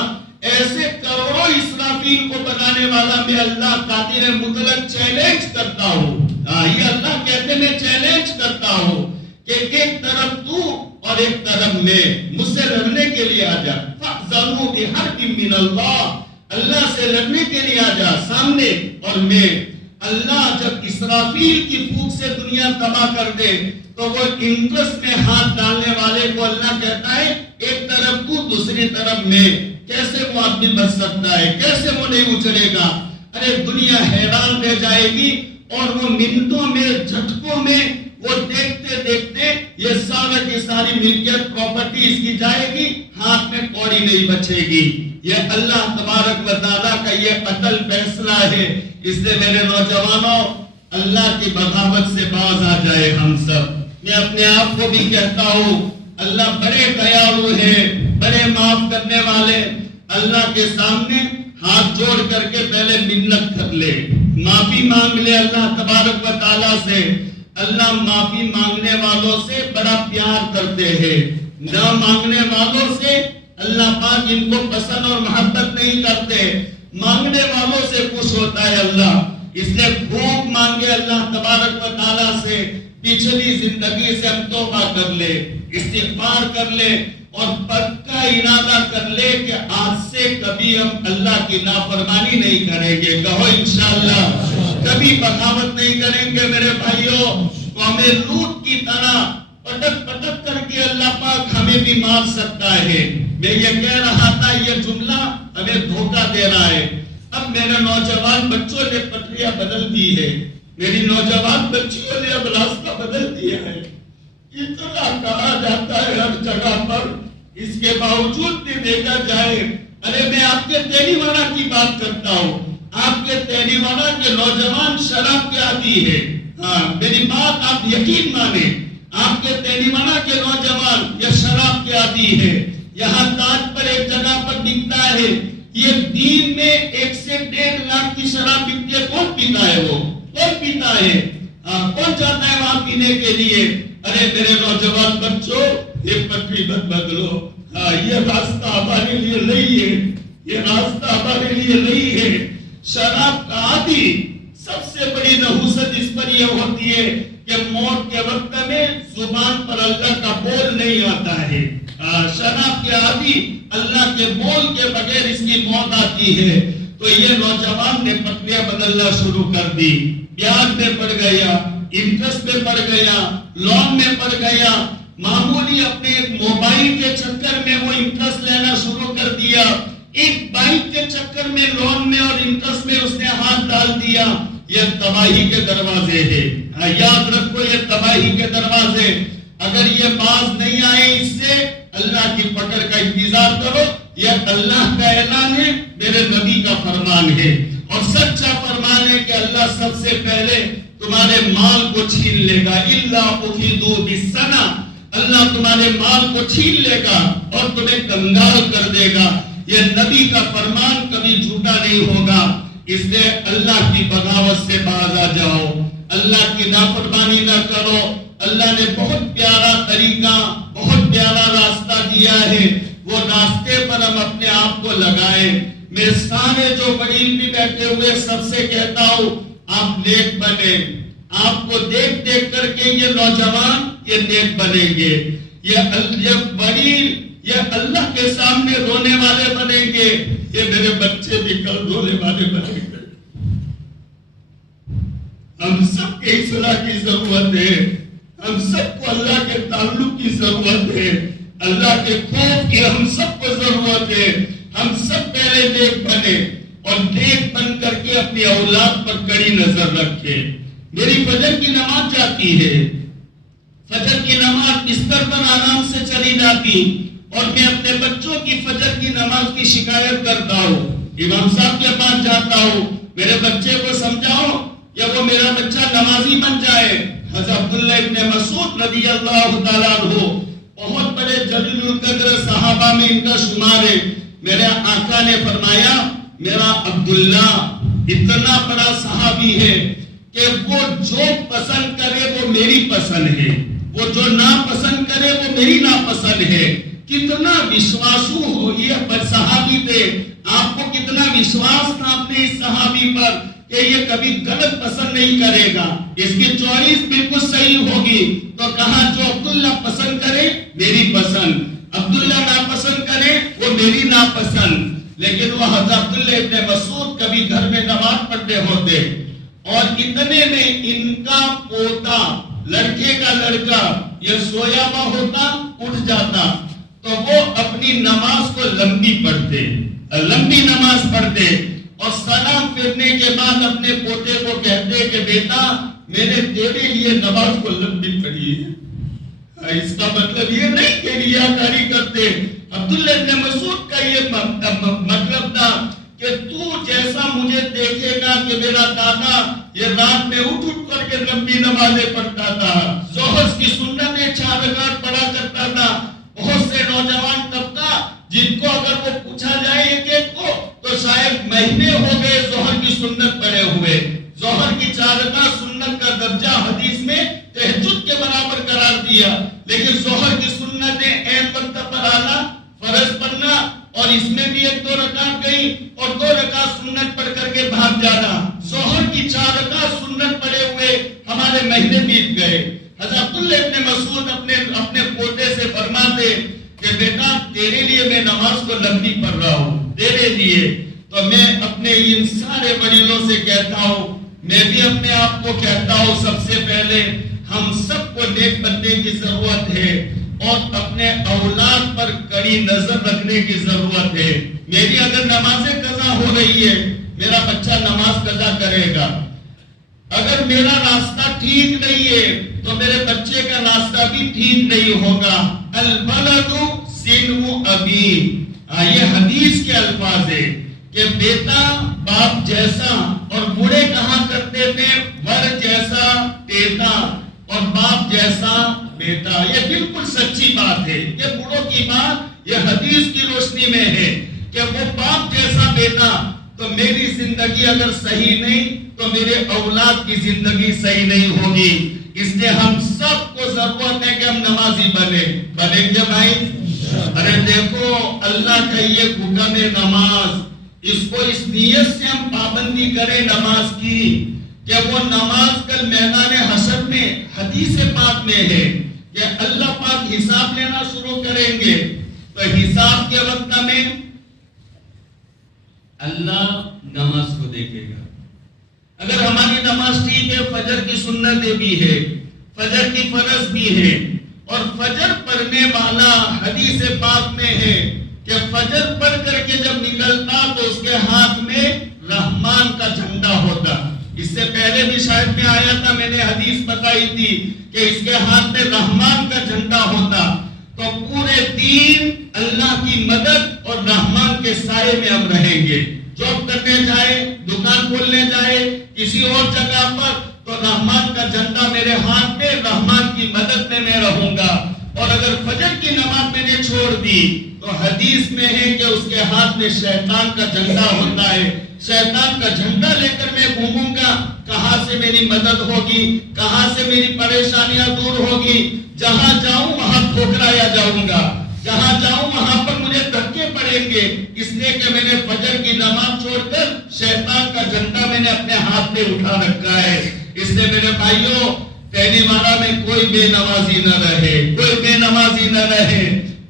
ایسے کروڑوں اسرافیل کو بنانے والا میں اللہ قادر مطلق چیلنج کرتا ہوں. یہ اللہ کہتے میں چیلنج کرتا ہوں کہ ایک طرف تو اور ایک طرف میں، مجھ سے لڑنے کے لیے آ جا. فَأْذَنُوا بِحَرْبٍ مِّنَ اللَّهِ، اللہ سے لڑنے کے لیے آ جا سامنے. اور میں اللہ جب اسرافیل کی پھونک سے دنیا تباہ کر دے تو وہ انٹرسٹ میں ہاتھ ڈالنے والے کو اللہ کہتا ہے ایک طرف تو دوسری طرف میں. کیسے وہ آدمی بچ سکتا ہے؟ کیسے وہ نہیں اچھڑے گا؟ ارے دنیا حیران رہ جائے گی. اور وہ منٹوں میں، جھٹکوں میں، وہ دیکھتے دیکھتے یہ سارا کی ساری ملکیت پراپرٹی اس کی جائے گی، ہاتھ میں کوڑی نہیں بچے گی. یہ اللہ تبارک و تعالیٰ کا یہ عدل فیصلہ ہے. اس لیے میرے نوجوانوں، اللہ کی بغاوت سے باز آ جائے ہم سب. میں اپنے آپ کو بھی کہتا ہوں، اللہ بڑے دیالو ہے، بڑے معاف کرنے والے. اللہ کے سامنے ہاتھ جوڑ کر کے پہلے منت کر لے، معافی مانگ لے اللہ تبارک و تعالیٰ سے. اللہ معافی مانگنے والوں سے بڑا پیار کرتے ہیں. نہ مانگنے والوں سے اللہ پاک ان کو پسند اور محبت نہیں کرتے. مانگنے والوں سے خوش ہوتا ہے اللہ. اس لیے خوب مانگے اللہ تبارک و تعالیٰ سے. پچھلی زندگی سے ہم توبہ کر لے، استغفار کر لے اور پکا ارادہ کر لے کہ آج سے کبھی ہم اللہ کی نافرمانی نہیں کریں گے. کہو انشاءاللہ. کبھی بغاوت نہیں کریں گے میرے بھائیوں. قوم لوط کی طرح پٹک پٹک کر کے اللہ پاک ہمیں بھی مار سکتا ہے. میں یہ کہہ رہا تھا، یہ جملہ ہمیں دھوکہ دے رہا ہے. اب میرے نوجوان بچوں نے پٹریاں بدل دی ہے، میری نوجوان بچیوں نے اب راستہ بدل دیا ہے. اتنا کہا جاتا ہے ہر جگہ پر، اس کے باوجود بھی دیکھا جائے. ارے میں آپ کے تیلیوانہ کی بات کرتا ہوں. آپ کے تیلیوانہ کے نوجوان شراب کے عادی ہے. ہاں میری بات آپ یقین مانے، آپ کے تیلیوانہ کے نوجوان یہ شراب کے عادی ہے. یہاں تاج پر ایک جگہ پر بکتا ہے. یہ دین میں 1 سے 1.5 لاکھ کی شراب بکتی ہے. کون پیتا ہے؟ وہ کون پیتا ہے؟ کون جاتا ہے وہاں پینے کے لیے؟ ارے میرے نوجوان بچوں، یہ پٹری مت بدلو. یہ راستہ ہمارے لیے نہیں ہے، یہ راستہ ہمارے لیے نہیں ہے. شراب کا عادی سب سے بڑی نحوست اس پر یہ ہوتی ہے کہ موت کے وقت میں زبان پر اللہ کا بول نہیں آتا ہے. شراب کے عادی اللہ کے بول کے بغیر اس کی موت آتی ہے. تو یہ نوجوان نے پٹریاں بدلنا شروع کر دی. بیاج میں پڑ گیا، انٹرسٹ میں پڑ گیا، لون میں پڑ گیا. معمولی اپنے موبائل کے چکر میں وہ انٹرسٹ لینا شروع کر دیا. ایک بائک کے چکر میں لون میں اور انٹرسٹ میں اس نے ہاتھ ڈال دیا. یہ تباہی کے دروازے ہیں. یاد رکھو، یہ تباہی کے دروازے. اگر یہ باز نہیں آئے اس سے، اللہ کی پکڑ کا انتظار کرو. یہ اللہ کا اعلان ہے، میرے نبی کا فرمان ہے اور سچا فرمان ہے کہ اللہ سب سے پہلے تمہارے مال کو چھین لے گا. الا اخذوا بالسنہ، اللہ تمہارے مال کو چھین لے گا اور تمہیں کنگال کر دے گا. یہ نبی کا فرمان کبھی جھوٹا نہیں ہوگا. اس لیے اللہ کی بغاوت سے باز آ جاؤ، اللہ کی نافرمانی نہ کرو. اللہ نے بہت پیارا طریقہ، بہت پیارا راستہ دیا ہے. وہ راستے پر ہم اپنے آپ کو لگائیں. میں سارے جو بڑی بھی بیٹھے ہوئے سب سے کہتا ہوں، آپ نیک بنے. آپ کو دیکھ دیکھ کر کے یہ نوجوان یہ نیک بنیں گے. یہ بڑی یہ اللہ کے سامنے رونے والے بنیں گے. یہ میرے بچے بھی کل رونے والے بنیں گے. ہم سب کے اصلاح کی ضرورت ہے، ہم سب کو اللہ کے تعلق کی ضرورت ہے، اللہ کے خوف کی ہم سب کو ضرورت ہے۔ ہم سب پہلے نیک بنے اور نیک بن کر کے اپنی اولاد پر کڑی نظر رکھے۔ میری فجر کی نماز جاتی ہے، فجر کی نماز بستر پر آرام سے چلی جاتی اور میں اپنے بچوں کی فجر کی نماز کی شکایت کرتا ہوں، امام صاحب کے پاس جاتا ہوں، میرے بچے کو سمجھاؤ یا وہ میرا بچہ نمازی بن جائے۔ حضرت عبداللہ ابن مسعود رضی اللہ تعالیٰ عنہ بہت بڑے جلیل القدر صحابہ میں ان کا شمار ہے۔ میرے آقا نے فرمایا میرا عبداللہ اتنا بڑا صحابی ہے کہ وہ جو پسند کرے وہ میری پسند ہے، وہ جو ناپسند کرے وہ میری ناپسند ہے۔ کتنا وشواسو ہو یہ صحابی تھے، آپ کو کتنا وشواس تھا اپنے اس صحابی پر کہ یہ کبھی غلط پسند نہیں کرے گا، اس کی چوائس بالکل صحیح ہوگی۔ تو کہا جو عبداللہ پسند کرے میری پسند، عبداللہ ناپسند کرے وہ میری ناپسند۔ لیکن وہ حضرت عبداللہ ابن مسعود کبھی گھر میں نماز پڑھتے ہوتے اور اتنے میں ان کا پوتا، لڑکے کا لڑکا یہ سویا ہوا ہوتا، اٹھ جاتا تو وہ اپنی نماز کو لمبی پڑھتے، لمبی نماز پڑھتے اور سلام پھرنے کے بعد اپنے پوتے کو کہتے کہ بیٹا میں نے تیرے لیے نماز کو لمبی پڑھی ہے۔ اس کا مطلب یہ نہیں کہ ریاکاری کرتے۔ عبداللہ ابن مسعود کا یہ مطلب تھا کہ تو جیسا مجھے دیکھے گا کہ میرا دادا یہ رات میں اٹھ اٹھ کر کے لمبی نمازیں پڑھتا تھا، ظہر کی سنتیں 4 رکعت پڑھا کرتا تھا۔ بہت سے نوجوان طبقہ جن کو اگر وہ پوچھا جائے ایک ایک کو تو شاید مہینے ہو گئے ظہر کی سنت پڑھے ہوئے۔ ظہر کی 4 رکعت سنت کا درجہ حدیث میں تہجد کے برابر قرار دیا، لیکن ظہر کی سنتیں عین وقت پر آنا، فرض پڑھنا اور اس میں بھی 1-2 رکعت گئی اور 2 رکعت سنت پڑھ کر کے بھاگ جانا، ظہر کی 4 رکعت سنت پڑھے ہوئے ہمارے مہینے بیت گئے۔ حضرت عبداللہ ابن مسعود اپنے پوتے سے فرماتے کہ بیٹا تیرے لیے میں نماز کو لمبی پڑھ رہا ہوں، تیرے لیے۔ تو میں اپنے ان سارے وڈیروں سے کہتا ہوں، میں بھی اپنے آپ کو کہتا ہوں، سب سے پہلے ہم سب کو نیک بننے کی ضرورت ہے اور اپنے اولاد پر کڑی نظر رکھنے کی ضرورت ہے۔ میری اگر نمازیں قضا ہو رہی ہے میرا بچہ نماز قضا کرے گا، اگر میرا راستہ ٹھیک نہیں ہے تو میرے بچے کا راستہ بھی ٹھیک نہیں ہوگا۔ البلد سنو ابی، یہ حدیث کے الفاظ ہے کہ بیٹا باپ جیسا، اور بوڑھے کہا کرتے تھے ور جیسا بیٹا اور باپ جیسا بیٹا۔ یہ بالکل سچی بات ہے، یہ بوڑھوں کی بات یہ حدیث کی روشنی میں ہے کہ وہ باپ جیسا بیٹا۔ تو میری زندگی اگر صحیح نہیں تو میرے اولاد کی زندگی صحیح نہیں ہوگی۔ اس لیے ہم سب کو ضرورت ہے کہ ہم نمازی بنیں گے بھائی۔ ارے دیکھو اللہ کا یہ حکم ہے نماز، اس کو اس نیت سے ہم پابندی کریں نماز کی کہ وہ نماز کل میدان حشر میں حدیث پاک میں ہے کہ اللہ پاک حساب لینا شروع کریں گے، تو حساب کے وقت میں اللہ نماز کو دیکھے گا۔ اگر ہماری نماز ٹھیک ہے، فجر کی سنتیں بھی ہے، فجر کی فرض بھی ہے، اور فجر پڑھنے والا حدیث پاک میں ہے کہ فجر پڑھ کر کے جب نکلتا تو اس کے ہاتھ میں رحمان کا جھنڈا ہوتا۔ اس سے پہلے بھی شاید میں آیا تھا، میں نے حدیث بتائی تھی کہ اس کے ہاتھ میں رحمان کا جھنڈا ہوتا۔ تو پورے دین اللہ کی مدد اور رحمان کے سائے میں ہم رہیں گے۔ جاب کرنے جائے، دکان کھولنے جائے، کسی اور جگہ پر، تو رحمان کا جھنڈا میرے ہاتھ میں، رحمان کی مدد میں رہوں گا۔ اور اگر فجر کی نماز میں نے چھوڑ دی تو حدیث میں ہے کہ اس کے ہاتھ میں شیطان کا جھنڈا ہوتا ہے۔ شیطان کا جھنڈا لے کر میں گھوموں گا، کہاں سے میری مدد ہوگی، کہاں سے میری پریشانیاں دور ہوگی۔ جہاں جاؤں وہاں ٹھکرایا جاؤں گا، جہاں جاؤں وہاں پر مجھے دھکے پڑیں گے، اس لیے کہ میں نے فجر کی نماز چھوڑ کر شیطان کا جھنڈا میں نے اپنے ہاتھ میں اٹھا رکھا ہے۔ اس لیے میرے بھائیوں، پہلی مارا میں کوئی بے نمازی نہ رہے، کوئی بے نمازی نہ رہے۔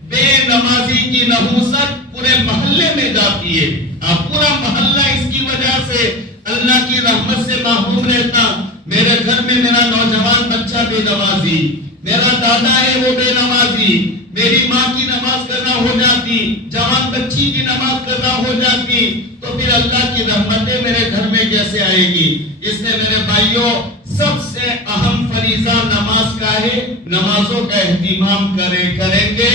بے نمازی کی نحوست پورے محلے میں جاتی ہے، اب پورا محلہ اس کی وجہ سے اللہ کی رحمت سے محروم رہتا۔ میرے گھر میں میرا نوجوان بچہ بے نمازی، میرا دادا ہے وہ بے نمازی، میری ماں کی نماز قضا ہو جاتی، جوان بچی کی نماز قضا ہو جاتی، تو پھر اللہ کی رحمتیں میرے گھر میں کیسے آئے گی؟ اس لیے میرے بھائیوں، سب سے اہم فریضہ نماز کا ہے، نمازوں کا اہتمام کریں گے۔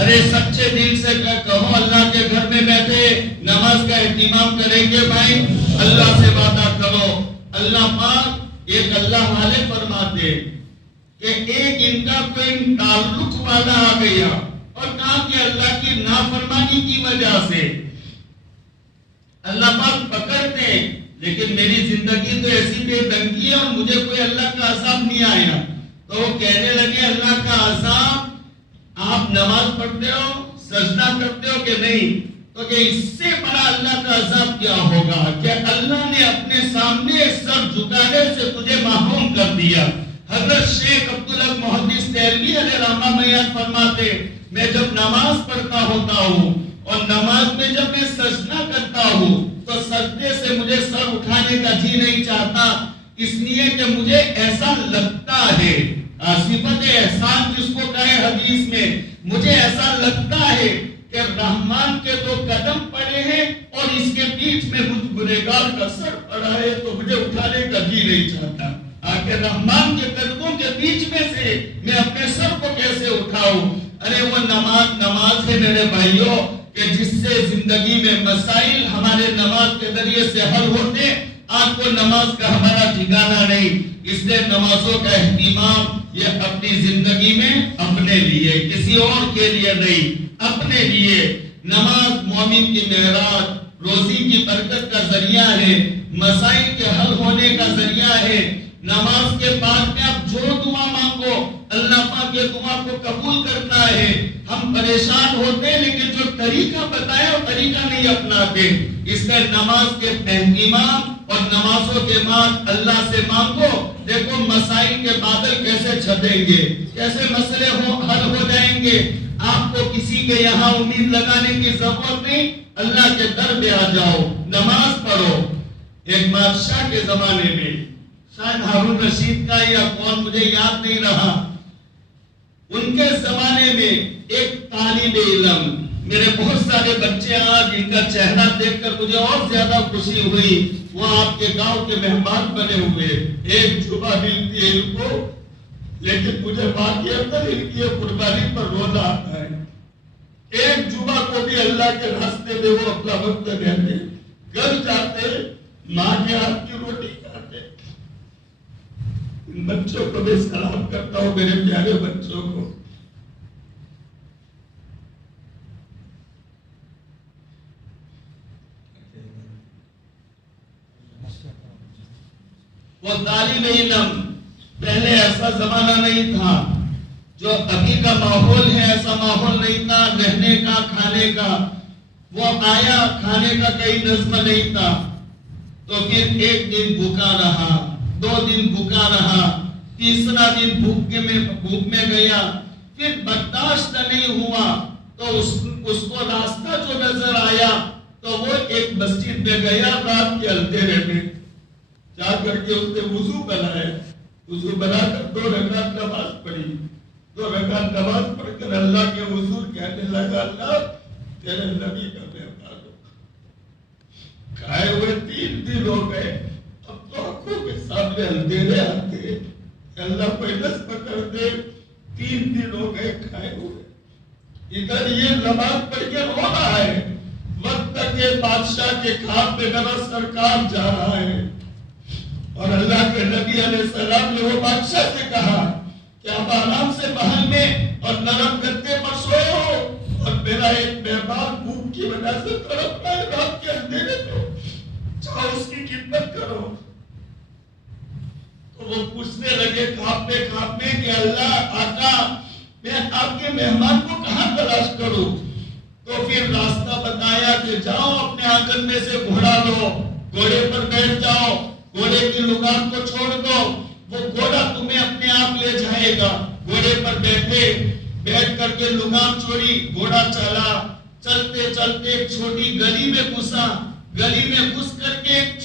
ارے سچے دل سے کہو، اللہ کے گھر میں بیٹھے نماز کا اہتمام کریں گے بھائی، اللہ سے وعدہ کرو۔ اللہ پاک ایک اللہ والے فرماتے کہ ایک ان کا کوئی تعلق والا آ گیا اور کہا کہ اللہ کی نافرمانی کی وجہ سے اللہ پاک پکڑتے ہیں، لیکن میری زندگی تو ایسی بے دنگی ہے اور مجھے کوئی اللہ کا عذاب نہیں آیا، تو وہ کہنے لگے اللہ کا عذاب آپ نماز پڑھتے ہو، سجدہ کرتے ہو کہ نہیں؟ تو کہ اس سے بڑا اللہ کا عذاب کیا ہوگا کہ اللہ نے اپنے سامنے سر جھکانے سے تجھے محروم کر دیا۔ حضرت شیخ عبدالحق محدث دہلوی علیہ رحمہ بیان فرماتے، میں جب نماز پڑھتا ہوتا ہوں اور نماز میں جب میں سجدہ کرتا ہوں تو سجدے سے مجھے سر اٹھانے کا جی نہیں چاہتا، اس لیے کہ مجھے ایسا لگتا ہے، صفت احسان جس کو کہے حدیث میں، مجھے ایسا لگتا ہے کہ رحمان کے دو قدم پڑے ہیں اور اس کے بیچ میں مجھ گنہگار کا سر پڑا ہے، تو مجھے اٹھانے کا جی نہیں چاہتا۔ آخر رحمان کے قدموں کے بیچ میں سے میں اپنے سر کو کیسے اٹھاؤں؟ ارے وہ نماز ہے میرے بھائیوں کہ جس سے زندگی میں مسائل ہمارے نماز کے ذریعے سے حل ہوتے۔ آج کو نماز کا ہمارا ٹھکانہ نہیں، اس لیے نمازوں کا اہتمام یہ اپنی زندگی میں اپنے لیے، کسی اور کے لیے نہیں، اپنے لیے۔ نماز مومن کی معراج، روزی کی برکت کا ذریعہ ہے، مسائل کے حل ہونے کا ذریعہ ہے۔ نماز کے بعد میں آپ جو دعا مانگو اللہ پاک یہ دعا کو قبول کرتا ہے۔ ہم پریشان ہوتے ہیں لیکن جو طریقہ بتایا وہ طریقہ نہیں اپناتے، اس لیے نماز کے اہتمام اور نمازوں کے بعد اللہ سے مانگو۔ دیکھو مسائل کے بادل کیسے چھٹیں گے، کیسے مسئلے حل ہو جائیں گے۔ آپ کو کسی کے یہاں امید لگانے کی ضرورت نہیں، اللہ کے در پہ آ جاؤ، نماز پڑھو۔ ایک بادشاہ کے زمانے میں، شاید ہارون رشید کا یا کون مجھے یاد نہیں رہا، ان کے زمانے میں ایک طالب علم، میرے بہت سارے بچے آج ان کا چہرہ دیکھ کر مجھے اور زیادہ خوشی ہوئی، وہ آپ کے گاؤں کے مہمان بنے ہوئے، ایک جمعہ ملتی ہے ان کو، لیکن مجھے ماں کے اندر ان کی قربانی پر رونا آتا ہے۔ ایک جمعہ کو بھی اللہ کے راستے میں وہ اپنا وقت رہتے، گھر جاتے، ماں کے ہاتھ کی روٹی کھاتے۔ ان بچوں کو بھی سلام کرتا ہوں، میرے پیارے بچوں کو۔ وہ طالب علم، پہلے ایسا زمانہ نہیں تھا، جو ابھی کا ماحول ہے ایسا ماحول نہیں تھا رہنے کا، کھانے کا۔ وہ آیا، کھانے کا کوئی نظم نہیں تھا، تو پھر ایک دن بھوکا رہا، 2 دن بھوکا رہا، تیسرا دن بھوک میں گیا، پھر برداشت نہیں ہوا تو اس کو راستہ جو نظر آیا تو وہ ایک مسجد میں گیا رات کے اندھیرے میں، جا کر کے اس نے وضو بنایا، وضو بنا کر 2 رکعت نماز پڑھی، 2 رکعت نماز پڑھ کر اللہ کے حضور کہنے لگا، اللہ تیرے نبی کا مہمان ہو، کھائے ہوئے 3 دن ہو گئے، اب تو آنکھوں کے سامنے اندھیرے آتے، اللہ کوئی نصب کر دے، 3 دن ہو گئے کھائے ہوئے۔ ادھر یہ نماز پڑھ کے رو رہا ہے، وقت تک یہ بادشاہ کے خواب میں میرا سرکار جا رہا ہے، اور اللہ کے نبی علیہ السلام نے وہ بادشاہ سے کہا کہ آپ آرام سے محل میں اور نرم گدے پر سوئے ہو، اور میرا ایک مہمان بھوک کی وجہ سے تڑپ رہا ہے رات کے اندھیرے میں، جاؤ اس کی خدمت کرو۔ تو وہ پوچھنے لگے کانپتے کہ اللہ آقا، میں آپ کے مہمان کو کہاں تلاش کروں؟ تو پھر راستہ بتایا کہ جاؤ اپنے آنگن میں سے گھوڑا لو، گھوڑے پر بیٹھ جاؤ، گھوڑے کی لگام کو چھوڑ دو، وہ گھوڑا تمہیں اپنے آپ لے جائے گا۔ گھوڑے پر بیٹھ کر کے لگام چھوڑی، گھوڑا چلا، چلتے چلتے ایک چھوٹی گلی میں گھسا، گلی میں گھس کر کے ایک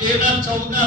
13-14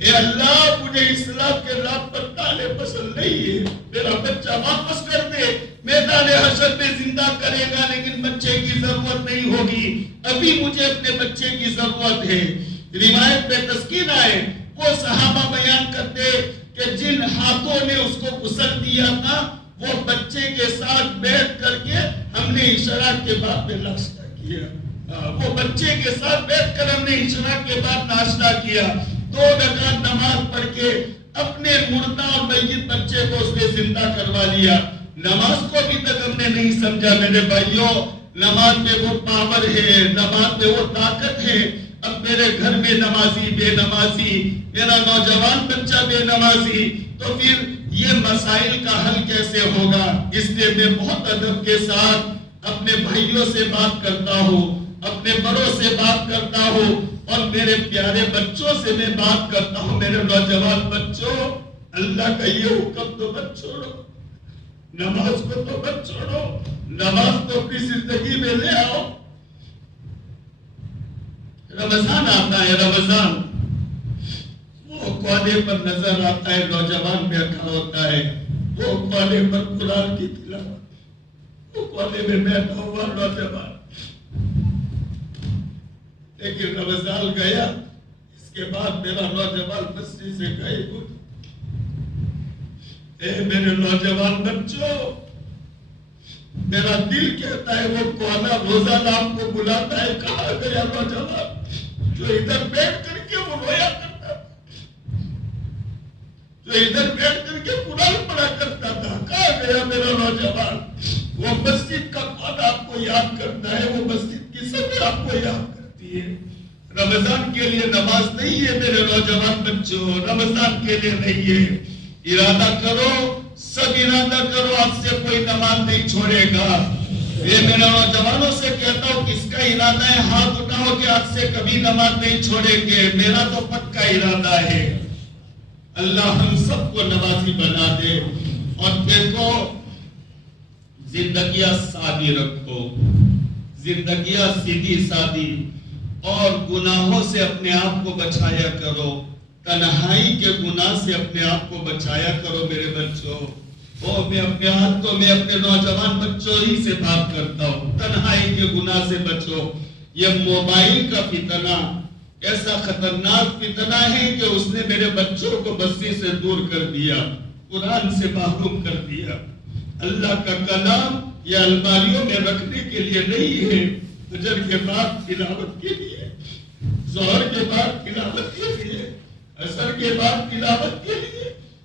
اے اللہ مجھے اسلام کے راہ پر تانے پسند نہیں ہے، میرا بچہ واپس کر دے، میدان حشر میں زندہ کرے گا لیکن بچے کی ضرورت نہیں ہوگی، ابھی مجھے اپنے بچے کی ضرورت ہے۔ روایت میں تسکین آئے، وہ صحابہ بیان کرتے کہ جن ہاتھوں نے اس کو غسل دیا تھا وہ بچے کے ساتھ بیٹھ کر کے ہم نے عشاء کے بعد میں ناشتہ کیا، وہ بچے کے ساتھ بیٹھ کر ہم نے عشاء کے بعد ناشتہ کیا، 2 رکعت نماز پڑھ کے اپنے مردہ اور میت بچے کو اس نے زندہ کروا لیا۔ نماز کو ابھی تک ہم نے نہیں سمجھا میرے بھائیوں، نماز میں وہ پاور ہے، نماز میں وہ طاقت ہے۔ اب میرے گھر میں نمازی بے نمازی، میرا نوجوان بچہ بے نمازی، تو پھر یہ مسائل کا حل کیسے ہوگا؟ اس لیے میں بہت ادب کے ساتھ اپنے بھائیوں سے بات کرتا ہوں، اپنے بڑوں سے بات کرتا ہوں، اور میرے پیارے بچوں سے میں بات کرتا ہوں۔ میرے نوجوان بچوں، اللہ کا یہ حکم تو مت چھوڑو، نماز کو تو مت چھوڑو، نماز تو اپنی زندگی میں لے آؤ۔ رمضان آتا ہے، رمضان وہ کونے پر نظر آتا ہے، نوجوان بیٹھا ہوتا ہے، وہ کونے پر قرآن کی تلاوت، وہ کونے میں بیٹھا ہوا نوجوان، لیکن رمضان گیا، اس کے بعد میرا نوجوان مسجد سے گئے گئے۔ اے میرے نوجوان بچوں، میرا دل کہتا ہے وہ کونا روزانہ آپ کو بلاتا ہے، کہاں گیا نوجوان جو ادھر بیٹھ کر کے وہ رویا کرتا تھا، جو ادھر بیٹھ کر کے قرآن پڑھا کرتا تھا، کہاں گیا میرا نوجوان؟ وہ مسجد کا کونا آپ کو یاد کرتا ہے، وہ مسجد کی سطح آپ کو یاد کرتی ہے۔ رمضان کے لیے نماز نہیں ہے میرے نوجوان بچوں، رمضان کے لیے نہیں ہے۔ ارادہ کرو، سب ارادہ کرو، آج سے کوئی نماز نہیں چھوڑے گا۔ یہ میرے نوجوانوں سے کہتا ہوں، کس کا ارادہ ہے ہاتھ اٹھاؤ کہ آج سے کبھی نماز نہیں چھوڑیں گے۔ میرا تو پکا ارادہ ہے۔ اللہ ہم سب کو نمازی بنا دے۔ اور دیکھو، زندگیاں سادی رکھو، زندگیاں سیدھی سادی، اور گناہوں سے اپنے آپ کو بچایا کرو، تنہائی کے گناہ سے اپنے آپ کو بچایا کرو میرے بچوں۔ میں اپنے ہاتھوں میں اپنے نوجوان بچوں ہی سے بات کرتا ہوں، تنہائی کے گناہ سے بچو۔ یہ موبائل کا فتنہ ایسا خطرناک فتنہ ہے کہ اس نے میرے بچوں کو مسجد سے دور کر دیا، قرآن سے محروم کر دیا۔ اللہ کا کلام یہ الماریوں میں رکھنے کے لیے نہیں ہے، فجر کے بعد تلاوت کے لیے، ظہر کے بعد تلاوت کے لیے، عصر کے بعد تلاوت کے لیے۔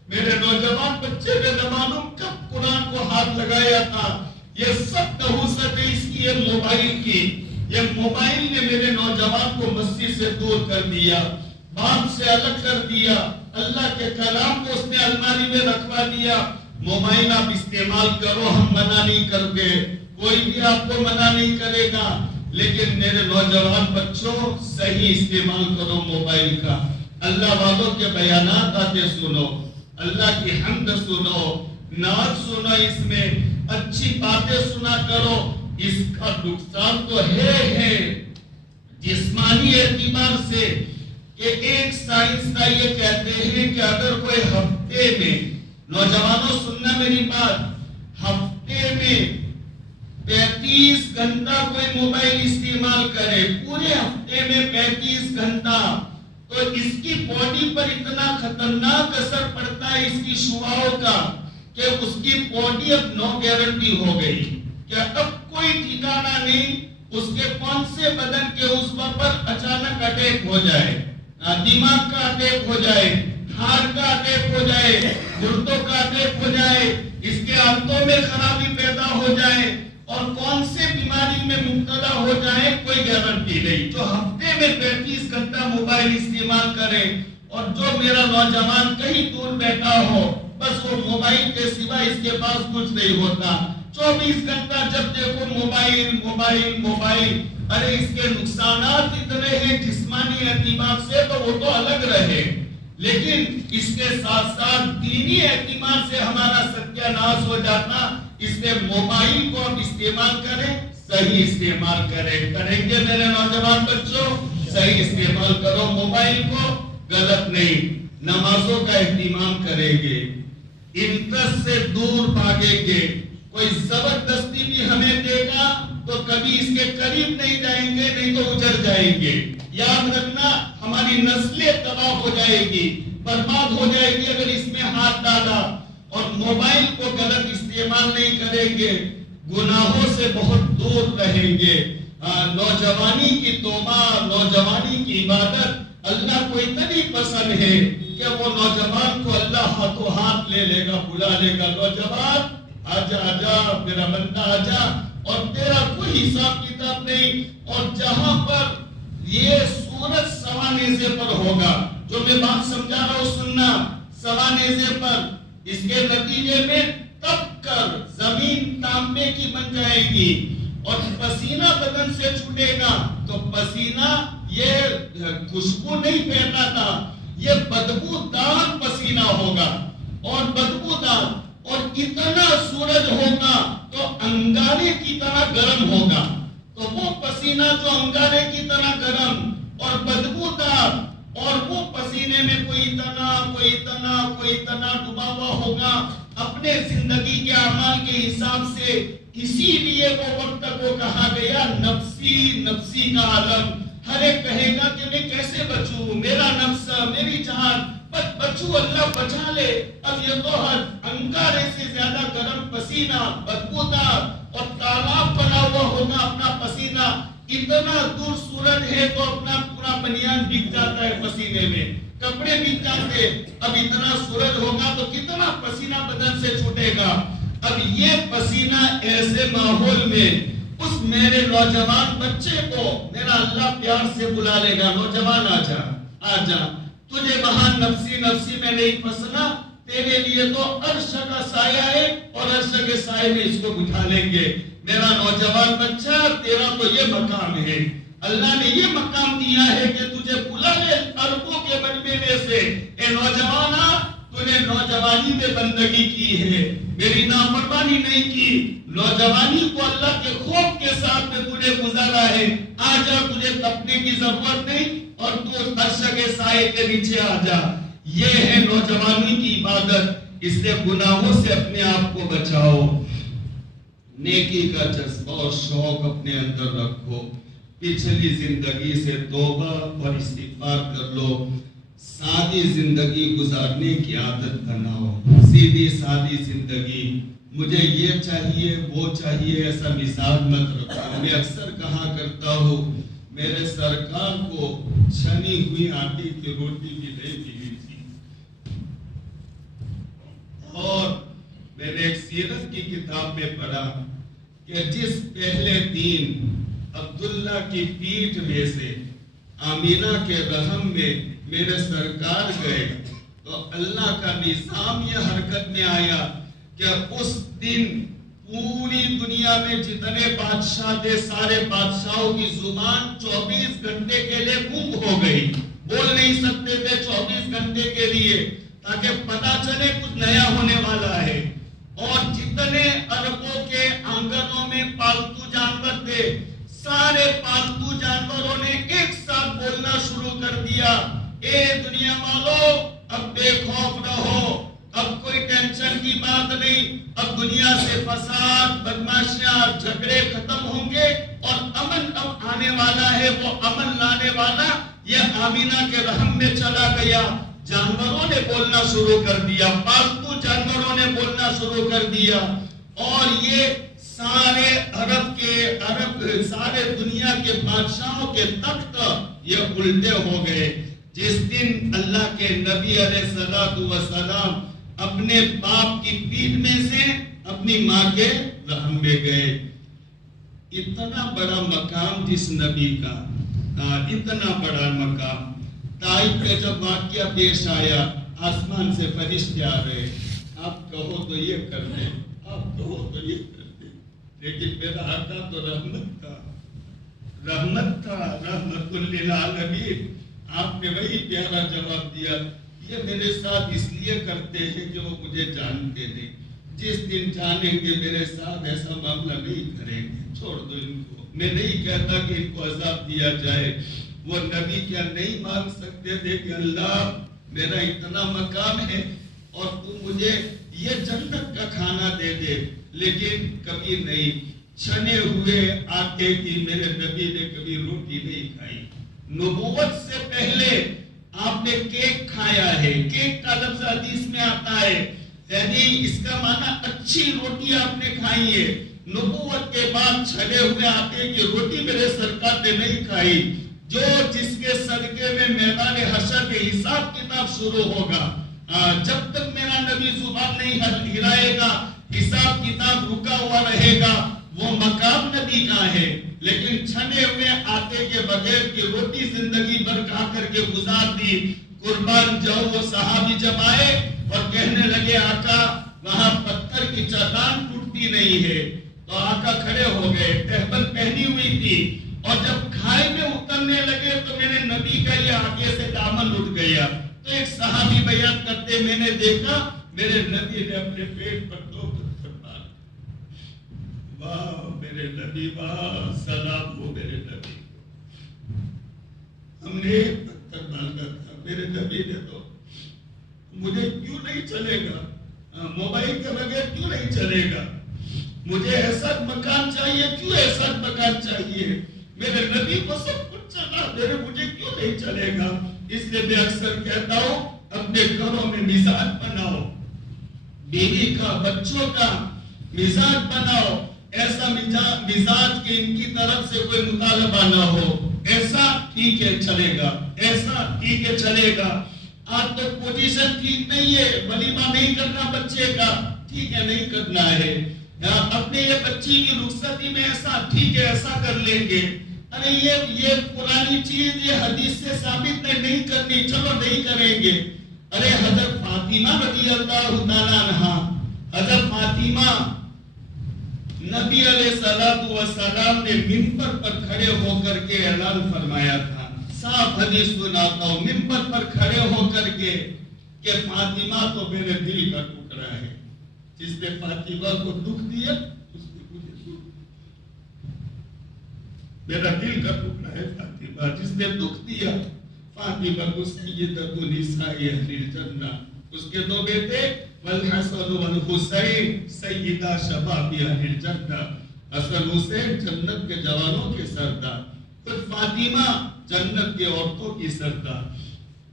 میرے نوجوان بچے نے نہ معلوم کب قرآن کو ہاتھ لگایا تھا۔ یہ سب نحوست ہے اس کی، یہ موبائل کی، یہ موبائل نے میرے نوجوان کو مسجد سے دور کر دیا، باپ سے الگ کر دیا، اللہ کے کلام کو اس نے الماری میں رکھوا دیا۔ موبائل آپ استعمال کرو، ہم منع نہیں کرتے، کوئی بھی آپ کو منع نہیں کرے گا، لیکن میرے نوجوان بچوں صحیح استعمال کرو موبائل کا۔ اللہ والوں کے بیانات آتے سنو، اللہ کی حمد سنو، نعت سنو، اس میں اچھی باتیں سنا کرو۔ اس کا نقصان تو ہے جسمانی اعتبار سے کہ ایک سائنسداں یہ کہتے ہیں کہ اگر کوئی ہفتے میں، نوجوانوں سننا میری بات، ہفتے میں 35 گھنٹہ کوئی موبائل استعمال کرے، پورے ہفتے میں 35 گھنٹہ، تو اس کی باڈی پر اتنا خطرناک اثر پڑتا ہے اس کی شعاعوں کا کہ اس کی باڈی اب نو گارنٹی ہو گئی کہ اب کوئی ٹھکانہ نہیں، اس کے کون سے بدن کے عضو پر اچانک اٹیک ہو جائے، دماغ کا اٹیک ہو جائے، ہارٹ کا اٹیک ہو جائے، گردوں کا اٹیک ہو جائے، اس کے آنتوں میں خرابی پیدا ہو جائے، اور کون سے بیماری میں مبتلا ہو جائے کوئی گارنٹی نہیں۔ جو ہفتے میں 35 گھنٹہ موبائل استعمال کرے، اور جو میرا نوجوان کہیں دور بیٹھا ہو، بس وہ موبائل کے سوا اس کے پاس کچھ نہیں ہوتا، 24 گھنٹہ جب دیکھو موبائل موبائل موبائل۔ ارے اس کے نقصانات اتنے ہیں جسمانی اعتبار سے تو وہ تو الگ رہے، لیکن اس کے ساتھ ساتھ دینی اعتبار سے ہمارا ستیہ ناش ہو جاتا۔ اس میں موبائل کو ہم استعمال کریں، صحیح استعمال کریں گے میرے نوجوان بچوں، صحیح استعمال کرو موبائل کو، غلط نہیں۔ نمازوں کا اہتمام کریں گے, انٹرسٹ سے دور بھاگیں گے. کوئی زبردستی بھی ہمیں دے گا تو کبھی اس کے قریب نہیں جائیں گے, نہیں تو اجڑ جائیں گے. یاد رکھنا ہماری نسلیں تباہ ہو جائے گی, برباد ہو جائے گی اگر اس میں ہاتھ ڈالا. اور موبائل کو غلط استعمال نہیں کریں گے, گناہوں سے بہت دور رہیں گے. نوجوانی کی توبہ, نوجوانی کی عبادت اللہ کو اتنی پسند ہے کہ وہ نوجوان کو اللہ ہاتھوں ہاتھ لے لے گا, بلا لے گا. نوجوان آجا آجا میرا بندہ آجا, اور تیرا کوئی حساب کتاب نہیں. اور جہاں پر یہ سورج سوانیزے پر ہوگا, جو میں بات سمجھا رہا ہوں سننا, سوانیزے پر, اس کے نتیجے میں تپ کر زمین تانبے کی بن جائے گی, اور پسینہ بدن سے چھوٹے گا. تو پسینہ یہ خوشبو نہیں پھیرنا تھا, یہ بدبودار پسینہ ہوگا, اور بدبودار, اور اتنا سورج ہوگا تو انگارے کی طرح گرم ہوگا. تو وہ پسینہ جو انگارے کی طرح گرم اور بدبودار, اور وہ پسینے میں کوئی تنا ڈوبا ہوا ہوگا اپنے زندگی کے اعمال کے حساب سے. اسی لیے وہ وقت کو کہا گیا نفسی نفسی کا عالم. ہر ایک کہے گا کہ میں کیسے بچوں, میرا نفس, میری جان, بچوں, اللہ بچا لے. اب یہ تو انگارے سے زیادہ گرم پسینہ, بدبودار, اور تالاب بنا ہوا ہوگا اپنا پسینہ. اتنا دور سورج ہے تو اپنا پورا بنیان بک جاتا ہے پسینے میں, کپڑے بک جاتے. اب اتنا سورج ہوگا تو کتنا پسینہ بدن سے چھوٹے گا. اب یہ پسینہ ایسے ماحول میں اس میرے نوجوان بچے کو میرا اللہ پیار سے بلا لے گا, نوجوان آجا آجا, تجھے وہاں نفسی نفسی میں نہیں پھنسنا, تیرے لیے تو عرش کا سایہ ہے, اور عرش کے سائے میں اس کو بٹھا لیں گے. میرا نوجوان بچہ, تیرا تو یہ مقام ہے, اللہ نے یہ مقام دیا ہے کہ تجھے بلا لے اربوں کے مجمع سے. اے نوجوانا, تو نے نوجوانی میں بندگی کی ہے, میری نافرمانی نہیں کی, نوجوانی کو اللہ کے خوف کے ساتھ میں تجھے گزارا ہے. آجا, تجھے تپنے کی ضرورت نہیں, اور تو عرش کے سائے کے نیچے آجا. یہ ہے نوجوانی کی عبادت. اس لیے گناہوں سے اپنے آپ کو بچاؤ, نیکی کا جذبہ اور شوق اپنے اندر رکھو, پچھلی زندگی سے توبہ اور استغفار کر لو, سادی زندگی گزارنے کی عادت بناؤ, سیدھی سادی زندگی. مجھے یہ چاہیے وہ چاہیے ایسا مثال مت رکھو. میں اکثر کہا کرتا ہوں, میرے سرکار کو چھنی ہوئی آٹے کی روٹی بھی نہیں ملی تھی. اور میں نے ایک سیرت کی کتاب میں پڑھا کہ جس پہلے دن عبداللہ کی پیٹھ میں سے آمینہ کے رحم میں میرے سرکار گئے, تو اللہ کا نظام یہ حرکت میں آیا کہ اس دن پوری دنیا میں جتنے بادشاہ تھے, سارے بادشاہوں کی زبان 24 گھنٹے کے لیے گم ہو گئی, بول نہیں سکتے تھے 24 گھنٹے کے لیے, تاکہ پتا چلے کچھ نیا ہونے والا ہے. اور جتنے عربوں کے آنگنوں میں پالتو جانور تھے, سارے پالتو جانوروں نے ایک ساتھ بولنا شروع کر دیا, اے دنیا والو, اب بے خوف رہو, اب کوئی ٹینشن کی بات نہیں, اب دنیا سے فساد, بدماشیاں, جھگڑے ختم ہوں گے, اور امن اب آنے والا ہے. وہ امن لانے والا یہ آمینہ کے رحم میں چلا گیا. جانوروں نے بولنا شروع کر دیا, پالتو جانوروں نے بولنا شروع کر دیا, اور یہ سارے سارے دنیا کے بادشاہوں کے تخت یہ الٹے ہو گئے. جس دن اللہ کے نبی علیہ السلام اپنے باپ کی پیٹھ میں سے اپنی ماں کے رحم میں گئے. اتنا بڑا مقام جس نبی کا, اتنا بڑا مقام. طائف کا جب واقعہ پیش آیا, آسمان سے فرشتے آ رہے, آپ کہو تو یہ کر دیں, آپ کہو تو یہ کر دیں, لیکن میرا آقا تو رحمت تھا, رحمت للعالمین. آپ نے وہی پیارا جواب دیا, یہ میرے ساتھ اس لیے کرتے ہیں کہ وہ مجھے جانتے نہیں, جس دن جانیں گے میرے ساتھ ایسا معاملہ نہیں کریں گے, چھوڑ دو ان کو. میں نہیں کہتا کہ ان کو عذاب دیا جائے, وہ نبی کیا نہیں مانگ سکتے تھے کہ اللہ میرا اتنا مقام ہے اور تو مجھے یہ جنت کا کھانا دے دے، لیکن کبھی نہیں۔ چھنے ہوئے آٹے کی میرے نبی نے کبھی روٹی نہیں کھائی۔ نبوت سے پہلے آپ نے کیک کھایا ہے، کیک کا لفظ حدیث میں آتا ہے، یعنی اس کا معنی اچھی روٹی آپ نے کھائی ہے۔ نبوت کے بعد چھنے ہوئے آٹے کی روٹی میرے سرکار نے نہیں کھائی۔ جو جس کے صدقے میں میدان حشر کے حساب کتاب شروع ہوگا، جب تک میرا نبی زبان نہیں ہلائے گا، حساب کتاب رکا ہوا رہے گا، وہ مقام نبی کا ہے۔ لیکن چھنے ہوئے آٹے کے بغیر کی روٹی زندگی بھر کھا کر کے گزار دی۔ قربان جاؤ، وہ صحابی جب آئے اور کہنے لگے آقا وہاں پتھر کی چٹان ٹوٹتی نہیں ہے، تو آقا کھڑے ہو گئے، تہبند پہنی ہوئی تھی، اور جب کھائی میں اترنے لگے تو میرے نبی کا یہ آگے سے دامن اٹھ گیا۔ تو ایک صحابی بیان کرتے میں نے دیکھا میرے نبی نے اپنے پیٹ پر دو پتھر مارے۔ واہ میرے نبی، واہ سلام ہو میرے نبی کو۔ ہم نے ایک پتھر مانگا تھا، میرے نبی نے تو مجھے کیوں نہیں چلے گا، موبائل کے بغیر کیوں نہیں چلے گا، مجھے ایسا مکان چاہیے، کیوں ایسا مکان چاہیے، میرے نبی کو سب کچھ چلا، مجھے کیوں نہیں چلے گا۔ اس لیے میں اکثر کہتا ہوں اپنے گھروں میں مزاج بناؤ، بیوی کا بچوں کا مزاج بناؤ، ایسا مزاج کہ ان کی طرف سے کوئی مطالبہ نہ ہو، ایسا ٹھیک ہے چلے گا، ایسا ٹھیک ہے چلے گا۔ آج تو پوزیشن ٹھیک نہیں ہے، ولیمہ نہیں کرنا بچے کا، ٹھیک ہے نہیں کرنا ہے، اپنے یہ بچی کی رخصتی میں ایسا ٹھیک ہے ایسا کر لیں گے، ارے یہ پرانی چیز یہ حدیث سے ثابت نہیں کرنی، چلو نہیں کریں گے۔ ارے حضرت فاطمہ رضی اللہ تعالیٰ عنہا، حضرت فاطمہ نبی علیہ السلام نے منبر پر کھڑے ہو کر کے اعلان فرمایا تھا، صاف حدیث سناتا ہوں، منبر پر کھڑے ہو کر کے کہ فاطمہ تو میرے دل کا ٹکڑا ہے، جس نے فاطمہ کو دکھ دیا اس نے مجھے دکھ، میرا دل کا ٹکڑا ہے فاطمہ، جس نے دکھ دیا فاطمہ کو سیدۃ نساء اہل الجنہ، اس کے دو بیٹے والحسن والحسین سیدہ شباب اہل الجنہ، حسن حسین جنت کے جوانوں کے سردار، خود فاطمہ جنت کے عورتوں کی سردار۔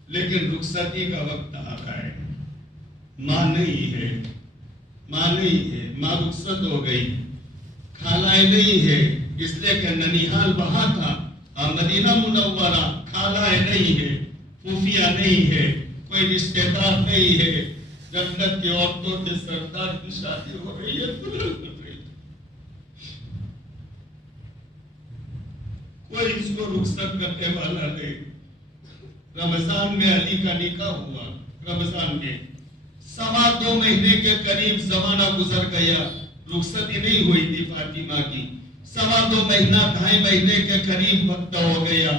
لیکن رخصتی کا وقت آ رہا ہے، ماں نہیں ہے، ماں نہیں ہے، ماں رخصت ہو گئی، خالائے نہیں ہے، اس لیے کہ ننیحال وہاں تھا، مدینہ منورہ، خالائے نہیں ہے، پھوپھیاں نہیں ہے، کوئی رشتہ دار نہیں ہے، جنت کے عورتوں کے سردار کی شادی ہو رہی ہے، دلہن بن رہی ہے، کوئی اس کو رخصت کرنے والا نہیں۔ رمضان میں علی کا نکاح ہوا، رمضان میں 2.25 مہینے کے قریب زمانہ گزر گیا، رخصتی نہیں ہوئی تھی فاطمہ کی، 2.25 مہینہ 2.5 مہینے کے قریب وقت ہو گیا۔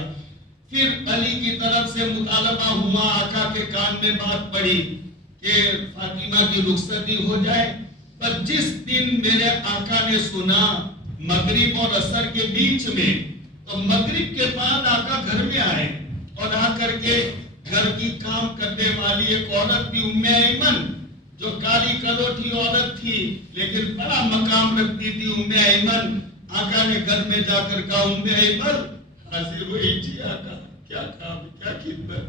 پھر علی کی طرف سے مطالبہ ہوا، آقا کے کان میں بات پڑی کہ فاطمہ کی رخصتی ہو جائے، پر جس دن میرے آقا نے سنا مغرب اور عصر کے بیچ میں، تو مغرب کے بعد آقا گھر میں آئے اور آ کر کے گھر کی کام کرنے والی ایک عورت تھی ام ایمن، جو کالی کلوٹی عورت تھی لیکن بڑا مقام رکھتی تھی ام ایمن۔ آقا نے گھر میں جا کر کہا ام ایمن حاضر ہوئی، جی آقا کیا کام کیا خدمت،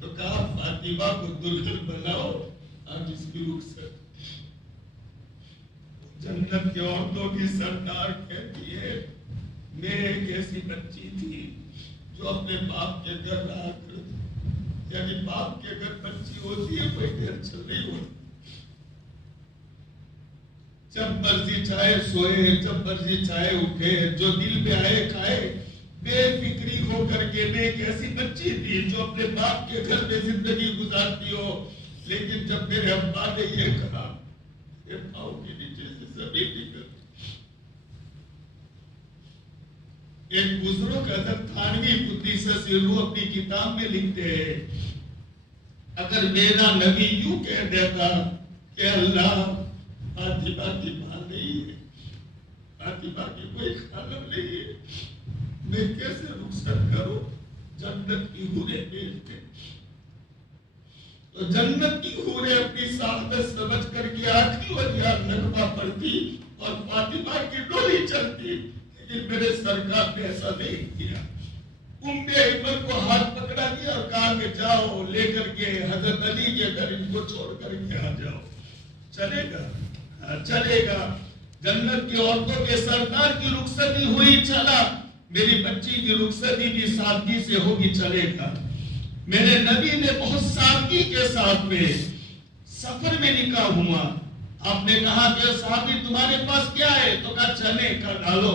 تو کہا فاطمہ کو دلہن بناؤ، آج اس کی رخصت۔ جنت کے عورتوں کی سردار کہتی ہے میں ایک ایسی بچی تھی جو اپنے باپ کے گھر رہا کرتی، یعنی باپ کے گھر بچی ہوتی ہے کوئی گھر چل رہی ہوتی، جب مرضی چاہے سوئے، جب مرضی چاہے اٹھے، جو دل پہ آئے کھائے، بے فکری ہو کر کے میں ایک ایسی بچی تھی جو اپنے باپ کے گھر میں زندگی گزارتی ہو۔ لیکن جب میرے ابا نے یہ کہا کہ پاؤں کے نیچے سے زمین نکل، ایک بزرگ حضرت تھانوی قدس سرہ اپنی کتاب میں لکھتے ہیں اگر میرا نبی یوں کہہ دیتا کہ اللہ فاطمہ کی ماں نہیں ہے، فاطمہ کی کوئی خالم نہیں ہے، میں کیسے رخصت کروں جنت کی حوریں بیچ کے۔ تو جنت کی حوریں اپنی سعادت سمجھ کر کے آخری وجہ نغمہ پڑھتی اور فاطمہ کی ڈولی چلتی، لیکن میرے سرکار نے ایسا نہیں کیا۔ ایمن کو ہاتھ پکڑا دیا اور کہا کہ جاؤ لے کر کے حضرت علی کے گھر ان کو چھوڑ کر کے آ جاؤ۔ چلے گا چلے گا، جنت کی عورتوں کے سردار کی رخصتی ہوئی، چلا، میری بچی کی رخصتی بھی سادگی سے ہوگی، چلے گا۔ میرے نبی نے بہت سادگی کے ساتھ میں سفر میں نکاح ہوا۔ آپ نے کہا کہ صحابی تمہارے پاس کیا ہے؟ تو کہا چنے کا ڈالو۔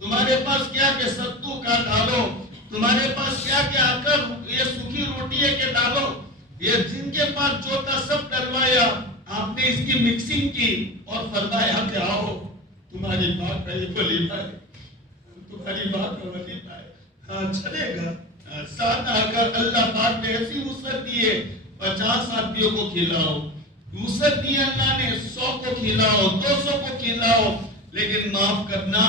تمہارے پاس کیا کہ ستو کا ڈالو۔ تمہارے پاس کیا کہ آکر یہ سوکھی روٹی ہے کہ ڈالو۔ یہ جن کے پاس جو تھا سب ڈلوایا، آپ نے اس کی مکسنگ کی اور فرمایا کہ آؤ تمہاری ماں کا یہ ولیمہ ہے، تمہاری ماں کا ولیمہ ہے۔ ہاں چلے گا۔ ساتھ اگر اللہ پاک نے ایسی وسعت دی ہے 50 آدمیوں کو کھلاؤ، وسعت دی اللہ نے 100 کو کھلاؤ، 200 کو کھلاؤ، لیکن معاف کرنا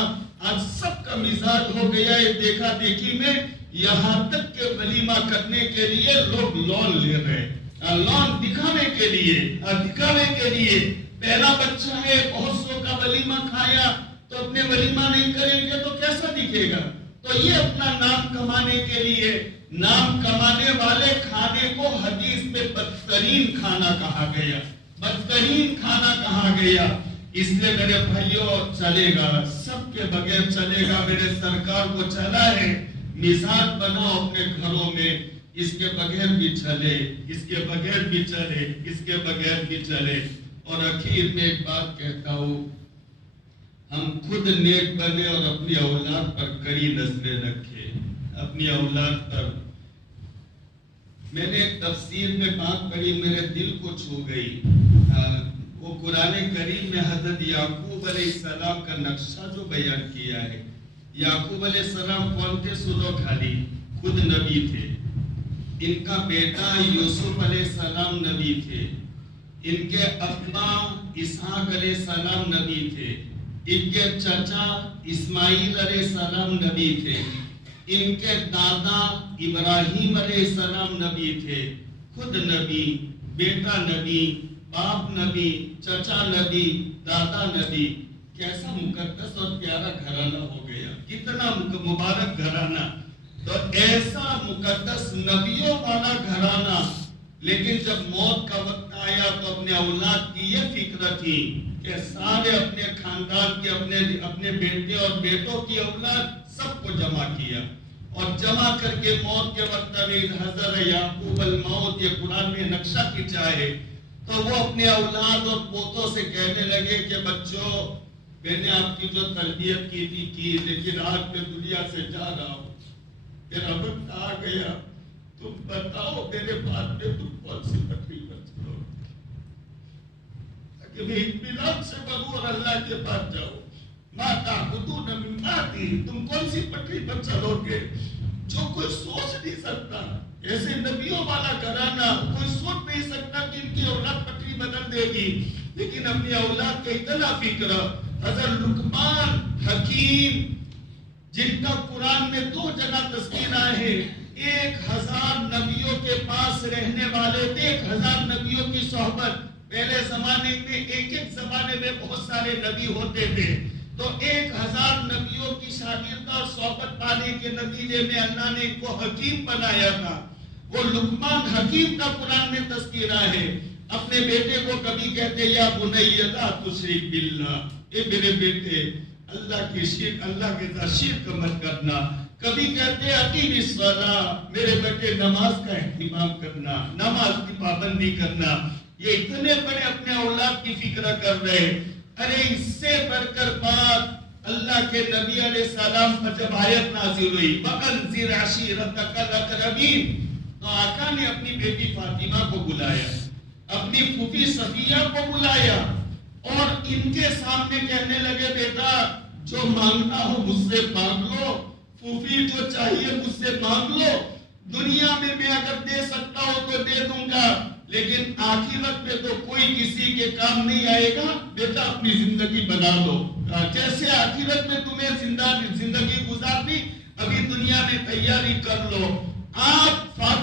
آج سب کا مزاج ہو گیا ہے دیکھا دیکھی میں، یہاں تک کہ ولیمہ کرنے کے لیے لوگ لون لے رہے ہیں، لون دکھانے کے لیے پہلا بچہ ہے، بہت سو کا ولیمہ کھایا تو اپنے ولیمہ نہیں کریں گے تو کیسا دکھے گا؟ تو یہ اپنا نام کمانے کے لیے، نام کمانے والے کھانے کو حدیث میں بدترین کھانا کہا گیا، بدترین کھانا کہا گیا۔ اس لیے میرے بھائیوں چلے گا، سب کے بغیر چلے گا، میرے سرکار کو چلا ہے، مزاج بناؤ اپنے گھروں میں، اس کے بغیر بھی چلے، اس کے بغیر بھی چلے، اس کے بغیر بھی چلے۔ اور اخیر میں ایک بات کہتا ہوں، ہم خود نیک بنے اور اپنی اولاد پر کڑی نظریں رکھیں، اپنی اولاد پر۔ میں نے ایک تفسیر میں بات پڑھی، میرے دل کو چھو گئی، وہ قرآن کریم میں حضرت یعقوب علیہ السلام کا نقشہ جو بیان کیا ہے۔ یعقوب علیہ السلام کون تھے؟ سنو خالی، خود نبی تھے، ان کا بیٹا یوسف علیہ السلام نبی تھے، ان کے ابا اسحاق علیہ السلام نبی تھے، ان کے چچا اسماعیل علیہ السلام نبی تھے، ان کے دادا ابراہیم علیہ السلام نبی تھے، خود نبی، بیٹا نبی، باپ نبی، چچا نبی، دادا نبی۔ کیسا مقدس اور پیارا گھرانہ ہو گیا، کتنا مبارک گھرانہ۔ تو ایسا مقدس نبیوں والا گھرانہ، لیکن جب موت کا وقت آیا تو اپنے اولاد کی یہ فکر تھی کہ سارے اپنے خاندان کے اپنے بیٹے اور بیٹوں کی اولاد سب کو جمع کیا، اور جمع کر کے موت کے وقت میں حضرت یعقوب الموت یہ قرآن میں نقشہ کھینچا ہے۔ تو وہ اپنے اولاد اور پوتوں سے کہنے لگے کہ بچوں، میں نے آپ کی جو تربیت کی تھی لیکن آج میں دنیا سے جا رہا ہوں، میرا وقت آ گیا، تم بتاؤ میرے بعد میں تم کون سی پٹری پر چلو، تاکہ میں اطمینان سے بنوں اور اللہ کے پاس جاؤں۔ ماں تعبدون من بعدی، تم کون سی پٹری پر چلو گے؟ جو کوئی سوچ نہیں سکتا، ایسے نبیوں والا گھرانہ کوئی سوچ نہیں سکتا کہ ان کی اولاد پٹری بدل دے گی، لیکن اپنی اولاد کا اتنا فکر۔ حضرت لقمان حکیم، جن کا قرآن میں 2 جگہ تذکیر آئے ہیں، 1000 نبیوں کے پاس رہنے والے تھے، 1000 نبیوں کی صحبت۔ پہلے زمانے میں ایک زمانے میں بہت سارے نبی ہوتے تھے، تو 1000 نبیوں کی شاگردہ اور صحبت پانے کے نتیجے میں اللہ نے ان کو حکیم بنایا تھا۔ وہ لقمان حکیم کا قرآن میں تذکرہ ہے۔ اپنے بیٹے کو کبھی کہتے یا بنی لا تشرک باللہ، اے میرے بیٹے اللہ کے ساتھ شرک مت کرنا۔ کبھی کہتے اقیم الصلاۃ، میرے بیٹے نماز کا اہتمام کرنا، نماز کی پابندی کرنا۔ یہ اتنے بڑے اپنے اولاد کی فکر کر رہے۔ ارے اس سے بڑھ کر بات اللہ کے نبی علیہ السلام پر جب آیت نازل ہوئی وَأَنذِرْ عَشِيرَتَكَ الْأَقْرَبِينَ، تو آقا نے اپنی بیٹی فاطمہ کو بلایا، اپنی پھوپھی صفیہ کو بلایا، اور ان کے سامنے کہنے لگے بیٹا جو مانگنا ہو مجھ سے مانگ لو، پھوپھی جو چاہیے مجھ سے مانگ لو، دنیا میں میں اگر دے سکتا ہوں تو دے دوں گا، لیکن آخرت میں تو کوئی کسی کے کام نہیں آئے گا، بیٹا اپنی زندگی بنا لو، جیسے آخرت میں تمہیں زندگی گزارنی ابھی دنیا میں تیاری کر لو۔ آپ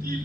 3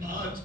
5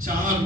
4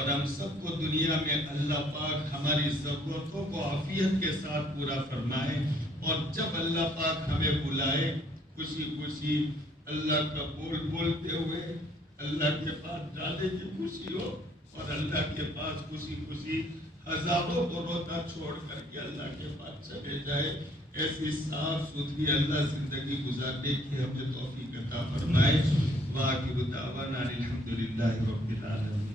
اور ہم سب کو دنیا میں اللہ پاک ہماری ضرورتوں کو عافیت کے ساتھ پورا فرمائے، اور جب اللہ پاک ہمیں بلائے خوشی خوشی اللہ کا بولتے ہوئے اللہ کے پاس جانے کی خوشی ہو، اور اللہ کے پاس خوشی خوشی ہزاروں کو روتا چھوڑ کر کے اللہ کے پاس چلے جائے۔ ایسی صاف ستھری اللہ زندگی گزارنے کی ہمیں توفیق عطا فرمائے۔ وآخر دعوانا الحمدللہ رب العالمین۔